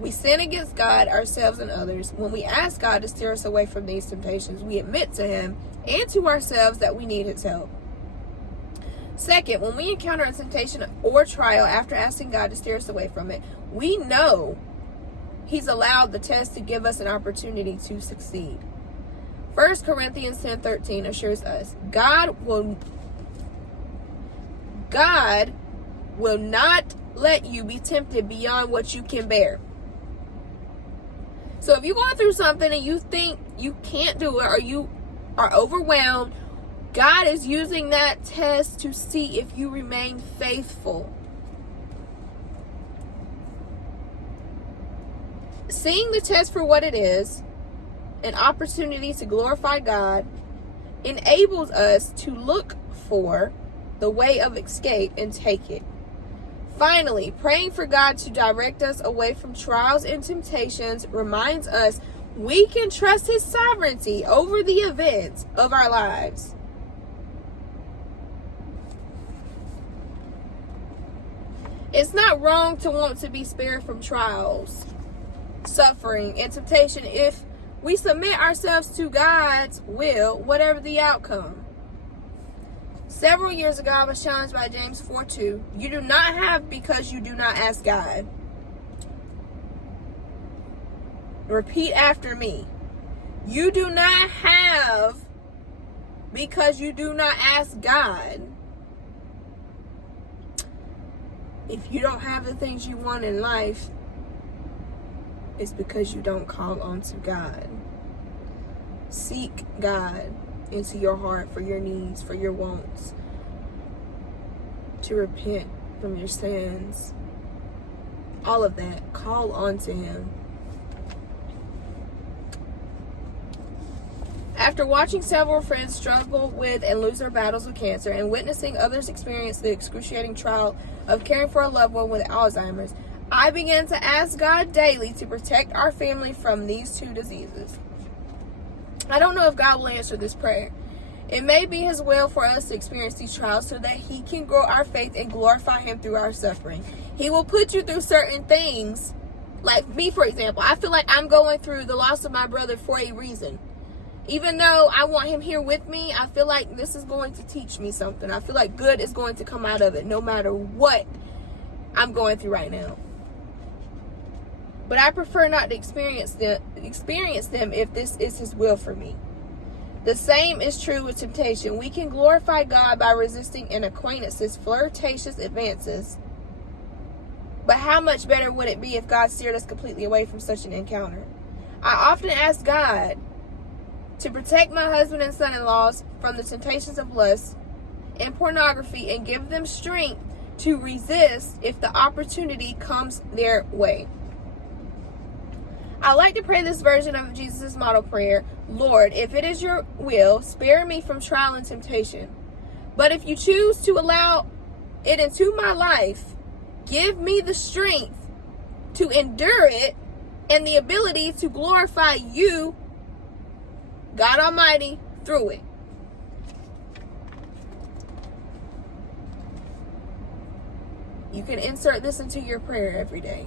We sin against God, ourselves, and others. When we ask God to steer us away from these temptations, we admit to him and to ourselves that we need his help. Second, when we encounter a temptation or trial after asking God to steer us away from it, we know he's allowed the test to give us an opportunity to succeed. 1 Corinthians 10:13 assures us, God will not let you be tempted beyond what you can bear. So if you're going through something and you think you can't do it, or you are overwhelmed, God is using that test to see if you remain faithful. Seeing the test for what it is, an opportunity to glorify God, enables us to look for the way of escape and take it. Finally, praying for God to direct us away from trials and temptations reminds us we can trust his sovereignty over the events of our lives. It's not wrong to want to be spared from trials, suffering, and temptation if we submit ourselves to God's will, whatever the outcome. Several years ago, I was challenged by James 4:2. You do not have because you do not ask God. Repeat after me. You do not have because you do not ask God. If you don't have the things you want in life, it's because you don't call on to God. Seek God into your heart for your needs, for your wants, to repent from your sins. All of that. Call on to Him. After watching several friends struggle with and lose their battles with cancer and witnessing others experience the excruciating trial of caring for a loved one with Alzheimer's, I began to ask God daily to protect our family from these two diseases. I don't know if God will answer this prayer. It may be His will for us to experience these trials so that He can grow our faith and glorify Him through our suffering. He will put you through certain things. Like me, for example, I feel like I'm going through the loss of my brother for a reason. Even though I want him here with me, I feel like this is going to teach me something. I feel like good is going to come out of it no matter what I'm going through right now. But I prefer not to experience them if this is His will for me. The same is true with temptation. We can glorify God by resisting an acquaintance's flirtatious advances. But how much better would it be if God steered us completely away from such an encounter? I often ask God to protect my husband and son-in-laws from the temptations of lust and pornography and give them strength to resist if the opportunity comes their way. I like to pray this version of Jesus' model prayer: Lord, if it is your will, spare me from trial and temptation. But if you choose to allow it into my life, give me the strength to endure it and the ability to glorify you, God Almighty, through it. You can insert this into your prayer every day.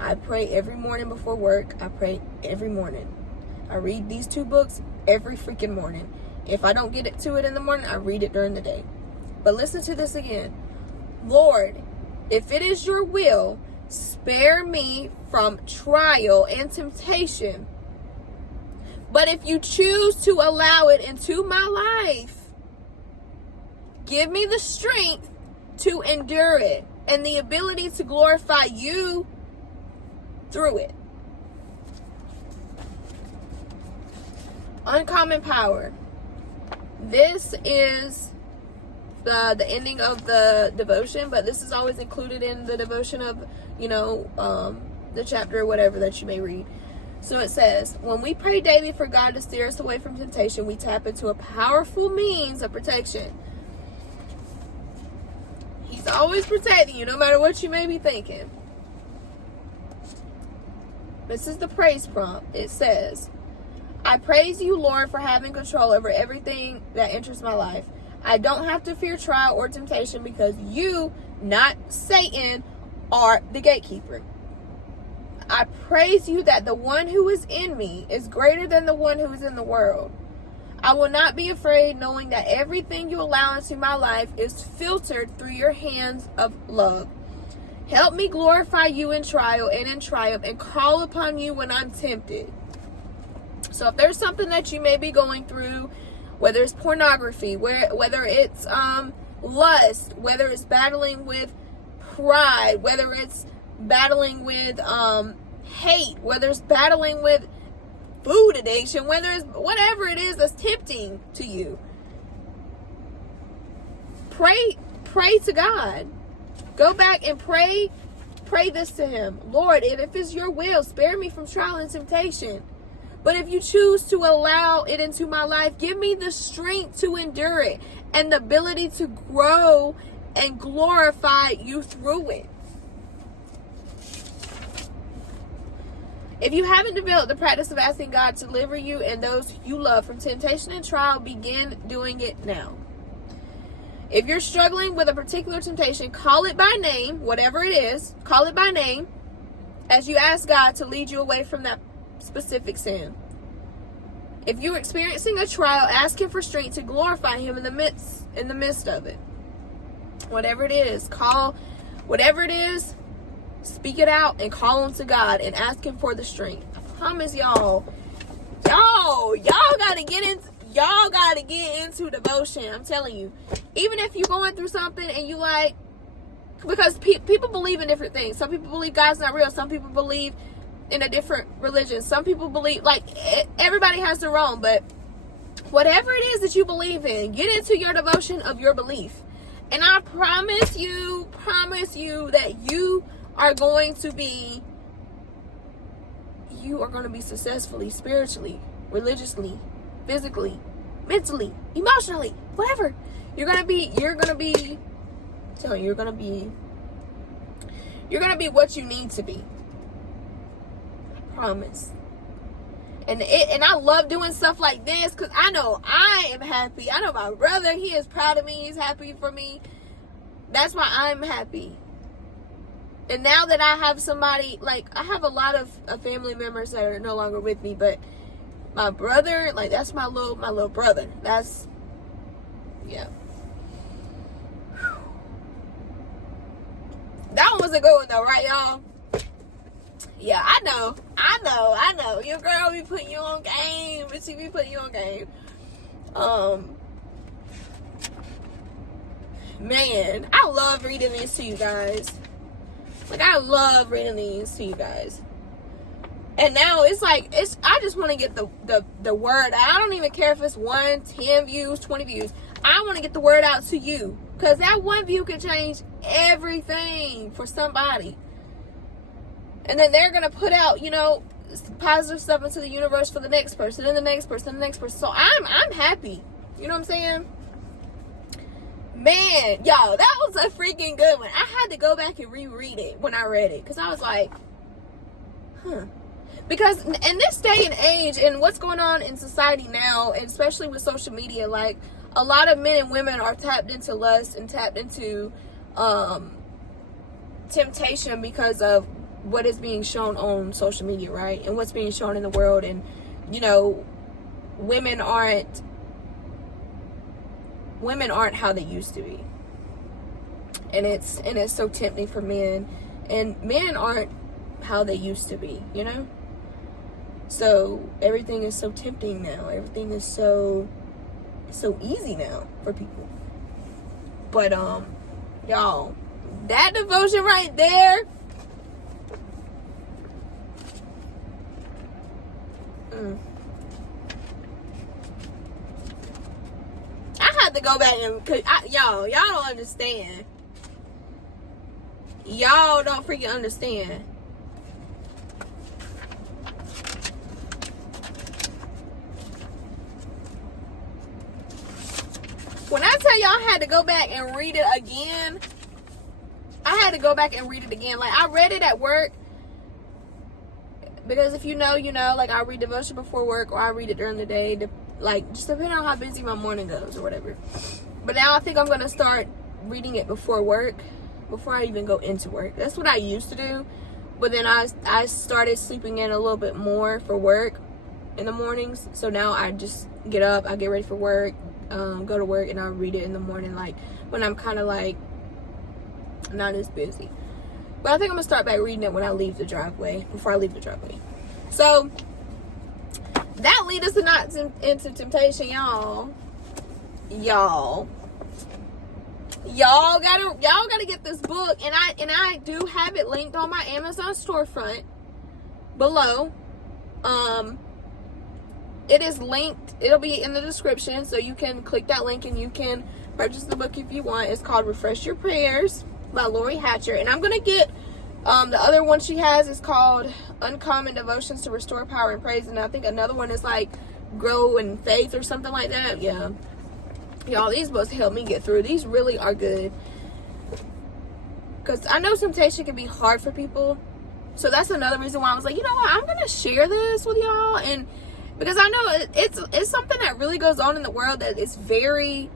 I pray every morning before work. I pray every morning. I read these 2 books every freaking morning. If I don't get it to it in the morning, I read it during the day. But listen to this again. Lord, if it is your will, spare me from trial and temptation. But if you choose to allow it into my life, give me the strength to endure it and the ability to glorify you through it. Uncommon power. This is the ending of the devotion, but this is always included in the devotion of, the chapter or whatever that you may read. So it says, when we pray daily for God to steer us away from temptation, we tap into a powerful means of protection. He's always protecting you, no matter what you may be thinking. This is the praise prompt. It says, I praise you, Lord, for having control over everything that enters my life. I don't have to fear trial or temptation because you, not Satan, are the gatekeeper. I praise you that the one who is in me is greater than the one who is in the world. I will not be afraid, knowing that everything you allow into my life is filtered through your hands of love. Help me glorify you in trial and in triumph and call upon you when I'm tempted. So if there's something that you may be going through, whether it's pornography, whether it's lust, whether it's battling with pride, whether it's battling with hate, whether it's battling with food addiction, whether it's whatever it is that's tempting to you, pray to God. Go back and pray this to Him. Lord, if it's your will, spare me from trial and temptation. But if you choose to allow it into my life, give me the strength to endure it and the ability to grow and glorify you through it. If you haven't developed the practice of asking God to deliver you and those you love from temptation and trial, begin doing it now. If you're struggling with a particular temptation, call it by name, whatever it is, call it by name as you ask God to lead you away from that specific sin. If you're experiencing a trial, ask Him for strength to glorify Him in the midst of it. Whatever it is, speak it out and call Him to God and ask Him for the strength. I promise y'all gotta get into, y'all gotta get into devotion. I'm telling you, even if you're going through something and you like, because people believe in different things. Some people believe God's not real. Some people believe in a different religion. Some people believe, like, everybody has their own, but whatever it is that you believe in, get into your devotion of your belief. And I promise you that you are going to be successfully, spiritually, religiously, physically, mentally, emotionally, whatever. You're gonna be what you need to be. I promise. And I love doing stuff like this because I know I am happy. I know my brother, he is proud of me. He's happy for me. That's why I'm happy. And now that I have somebody, like, I have a lot of family members that are no longer with me, but my brother, like, that's my little brother. That's, yeah. That one was a good one though, right, y'all? Yeah, I know. Your girl be putting you on game, but she be putting you on game. Man, I love reading these to you guys. Like, I love reading these to you guys. And now it's like, I just want to get the word out. I don't even care if it's 1, 10 views, 20 views. I want to get the word out to you. Because that one view can change everything for somebody. And then they're going to put out, you know, positive stuff into the universe for the next person, and the next person, and the next person. So I'm happy. You know what I'm saying? Man, y'all, that was a freaking good one. I had to go back and reread it when I read it. Because I was like, Because in this day and age, and what's going on in society now, and especially with social media, like, a lot of men and women are tapped into lust and tapped into temptation because of what is being shown on social media, right? And what's being shown in the world. And, you know, women aren't how they used to be. And it's so tempting for men. And men aren't how they used to be, you know? So everything is so tempting now. Everything is so easy now for people. But y'all, that devotion right there, I had to go back and, cause y'all don't understand. Y'all don't freaking understand. When I tell y'all I had to go back and read it again, I had to go back and read it again. Like, I read it at work. Because if you know, you know, like, I read devotion before work, or I read it during the day. Like, just depending on how busy my morning goes or whatever. But now I think I'm going to start reading it before work, before I even go into work. That's what I used to do. But then I started sleeping in a little bit more for work in the mornings. So now I just get up, I get ready for work, go to work, and I read it in the morning, like, when I'm kind of, like, not as busy. But I think I'm going to start back reading it when I leave the driveway, before I leave the driveway. So, that leads us not into temptation, y'all. Y'all gotta get this book, and I do have it linked on my Amazon storefront below. It is linked. It'll be in the description, so you can click that link and you can purchase the book if you want. It's called Refresh Your Prayers by Lori Hatcher, and I'm gonna get the other one she has is called Uncommon Devotions to Restore Power and Praise, and I think another one is like Grow in Faith or something like that. Yeah, y'all, these books help me get through. These really are good, because I know temptation can be hard for people. So that's another reason why I was like, you know what, I'm gonna share this with y'all, and because I know it's something that really goes on in the world that is very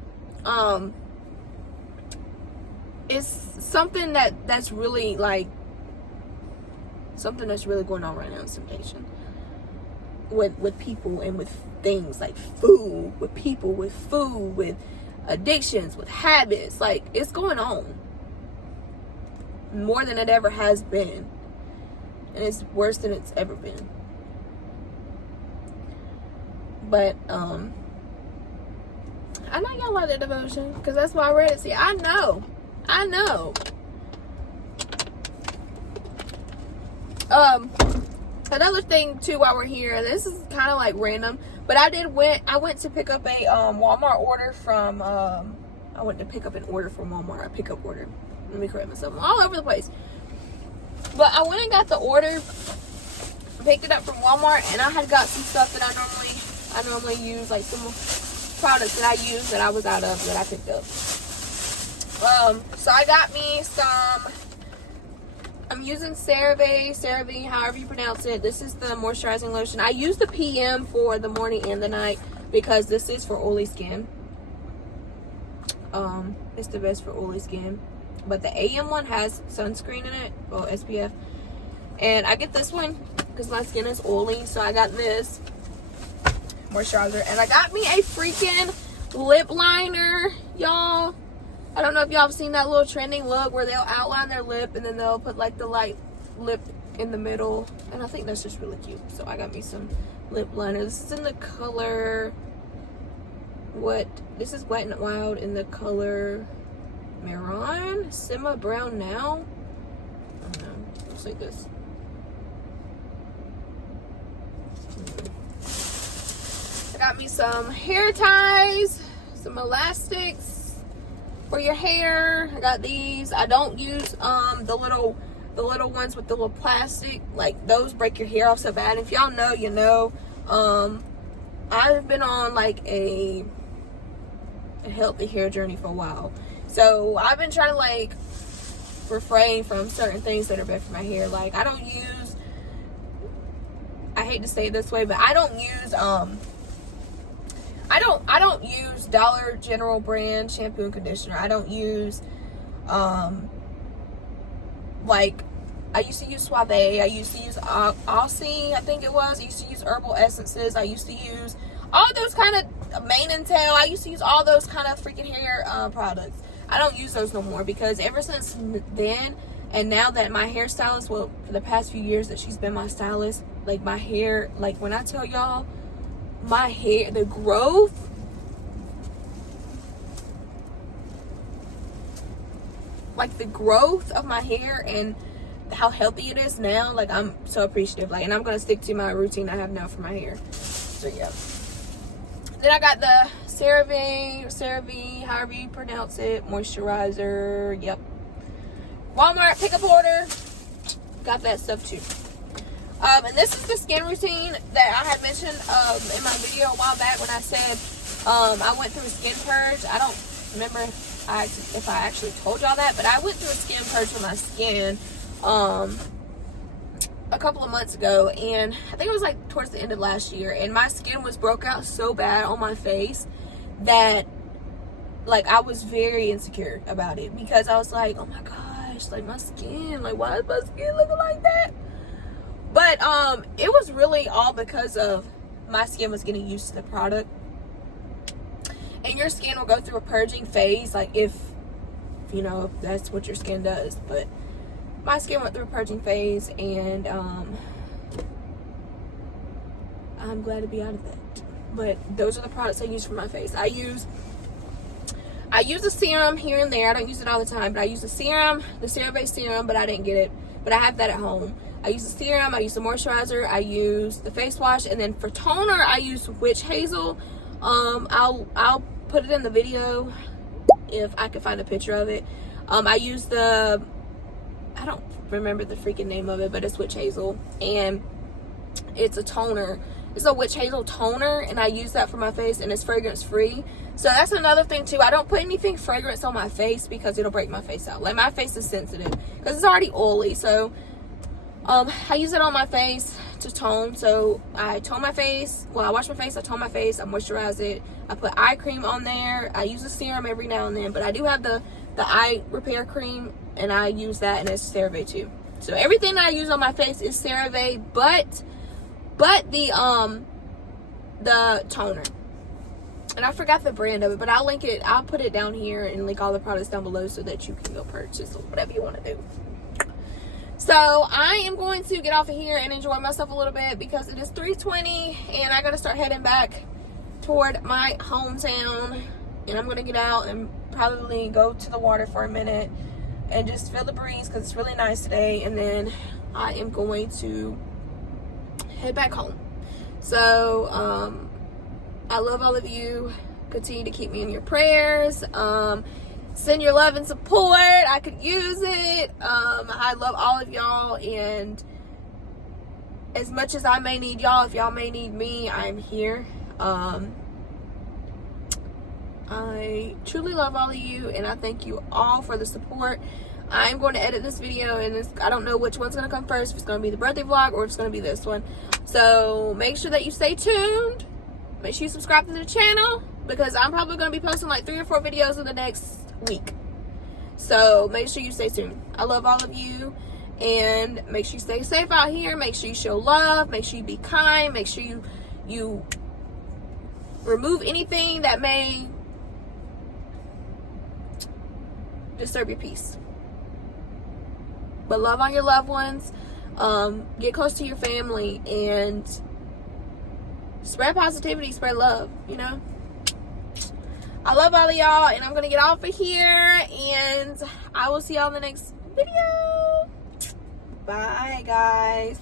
it's something that's really, like, something that's really going on right now in temptation with people and with things like food, with people, with food, with addictions, with habits. Like, it's going on more than it ever has been, and it's worse than it's ever been. But I think I'm gonna start back reading it when I leave the driveway, before I leave the driveway. So, that leads us not into temptation, y'all. I know y'all like the devotion because that's why I read it. See, I know. Another thing too while we're here, this is kind of like random, but I went to pick up a Walmart order from I went to pick up an order from Walmart, a pickup order. Let me correct myself. I'm all over the place. But I went and got the order, picked it up from Walmart, and I had got some stuff that I normally use, like some products that I use that I was out of that I picked up. So I got me some. I'm using CeraVe, however you pronounce it. This is the moisturizing lotion. I use the PM for the morning and the night because this is for oily skin. It's the best for oily skin. But the AM one has sunscreen in it, or SPF. And I get this one because my skin is oily, so I got this moisturizer. And I got me a freaking lip liner, y'all. I don't know if y'all have seen that little trending look where they'll outline their lip and then they'll put like the light lip in the middle. And I think that's just really cute. So I got me some lip liner. This is in the color, this is Wet n Wild in the color Maroon, Sima Brown Now. I don't know. Looks like this. I got me some hair ties, some elastics for your hair. I got these. I don't use the little ones with the little plastic. Like, those break your hair off so bad. If y'all know, you know. I've been on like a healthy hair journey for a while. So I've been trying to like refrain from certain things that are bad for my hair. Like, I hate to say it this way, but I don't use I don't use Dollar General brand shampoo and conditioner. I don't use like, I used to use Suave. I used to use Aussie, I think it was. I used to use Herbal Essences. I used to use all those kind of Mane and Tail. I used to use all those kind of freaking hair products. I don't use those no more because ever since then, and now that my hairstylist, well, for the past few years that she's been my stylist, like, my hair, like, when I tell y'all, my hair, the growth, like, the growth of my hair and how healthy it is now, like, I'm so appreciative. Like, and I'm gonna stick to my routine I have now for my hair. So yeah. Then I got the CeraVe, however you pronounce it, moisturizer. Yep. Walmart pickup order. Got that stuff too. And this is the skin routine that I had mentioned in my video a while back when I said I went through a skin purge. I don't remember if I actually told y'all that, but I went through a skin purge for my skin a couple of months ago, and I think it was like towards the end of last year, and my skin was broke out so bad on my face that, like, I was very insecure about it because I was like, oh my gosh, like, my skin, like, why is my skin looking like that? But it was really all because of my skin was getting used to the product. And your skin will go through a purging phase, like, if you know, if that's what your skin does. But my skin went through a purging phase, and I'm glad to be out of that. But those are the products I use for my face. I use a serum here and there. I don't use it all the time, but I use the serum, the CeraVe serum, but I didn't get it. But I have that at home. I use the serum, I use the moisturizer, I use the face wash, and then for toner, I use Witch Hazel. I'll put it in the video if I can find a picture of it. I use I don't remember the freaking name of it, but it's Witch Hazel, and it's a toner. It's a Witch Hazel toner, and I use that for my face, and it's fragrance free. So that's another thing too. I don't put anything fragrance on my face because it'll break my face out. Like, my face is sensitive because it's already oily. So I use it on my face to tone. So I tone my face. Well, I wash my face, I tone my face, I moisturize it. I put eye cream on there. I use a serum every now and then, but I do have the eye repair cream, and I use that, and it's CeraVe too. So everything that I use on my face is CeraVe, but the toner. And I forgot the brand of it, but I'll link it. I'll put it down here and link all the products down below so that you can go purchase or whatever you want to do. So I am going to get off of here and enjoy myself a little bit because it is 3:20 and I got to start heading back toward my hometown and I'm going to get out and probably go to the water for a minute and just feel the breeze because it's really nice today. And then I am going to head back home. So I love all of you. Continue to keep me in your prayers. Send your love and support. I could use it. I love all of y'all, and as much as I may need y'all, if y'all may need me, I'm here. I truly love all of you, and I thank you all for the support. I'm going to edit this video, and I don't know which one's going to come first, if it's going to be the birthday vlog or if it's going to be this one. So make sure that you stay tuned. Make sure you subscribe to the channel, because I'm probably going to be posting like 3 or 4 videos in the next week. So make sure you stay tuned. I love all of you, and make sure you stay safe out here. Make sure you show love. Make sure you be kind. Make sure you remove anything that may disturb your peace. But love on your loved ones. Get close to your family and spread positivity, spread love, you know. I love all of y'all, and I'm gonna get off of here, and I will see y'all in the next video. Bye, guys.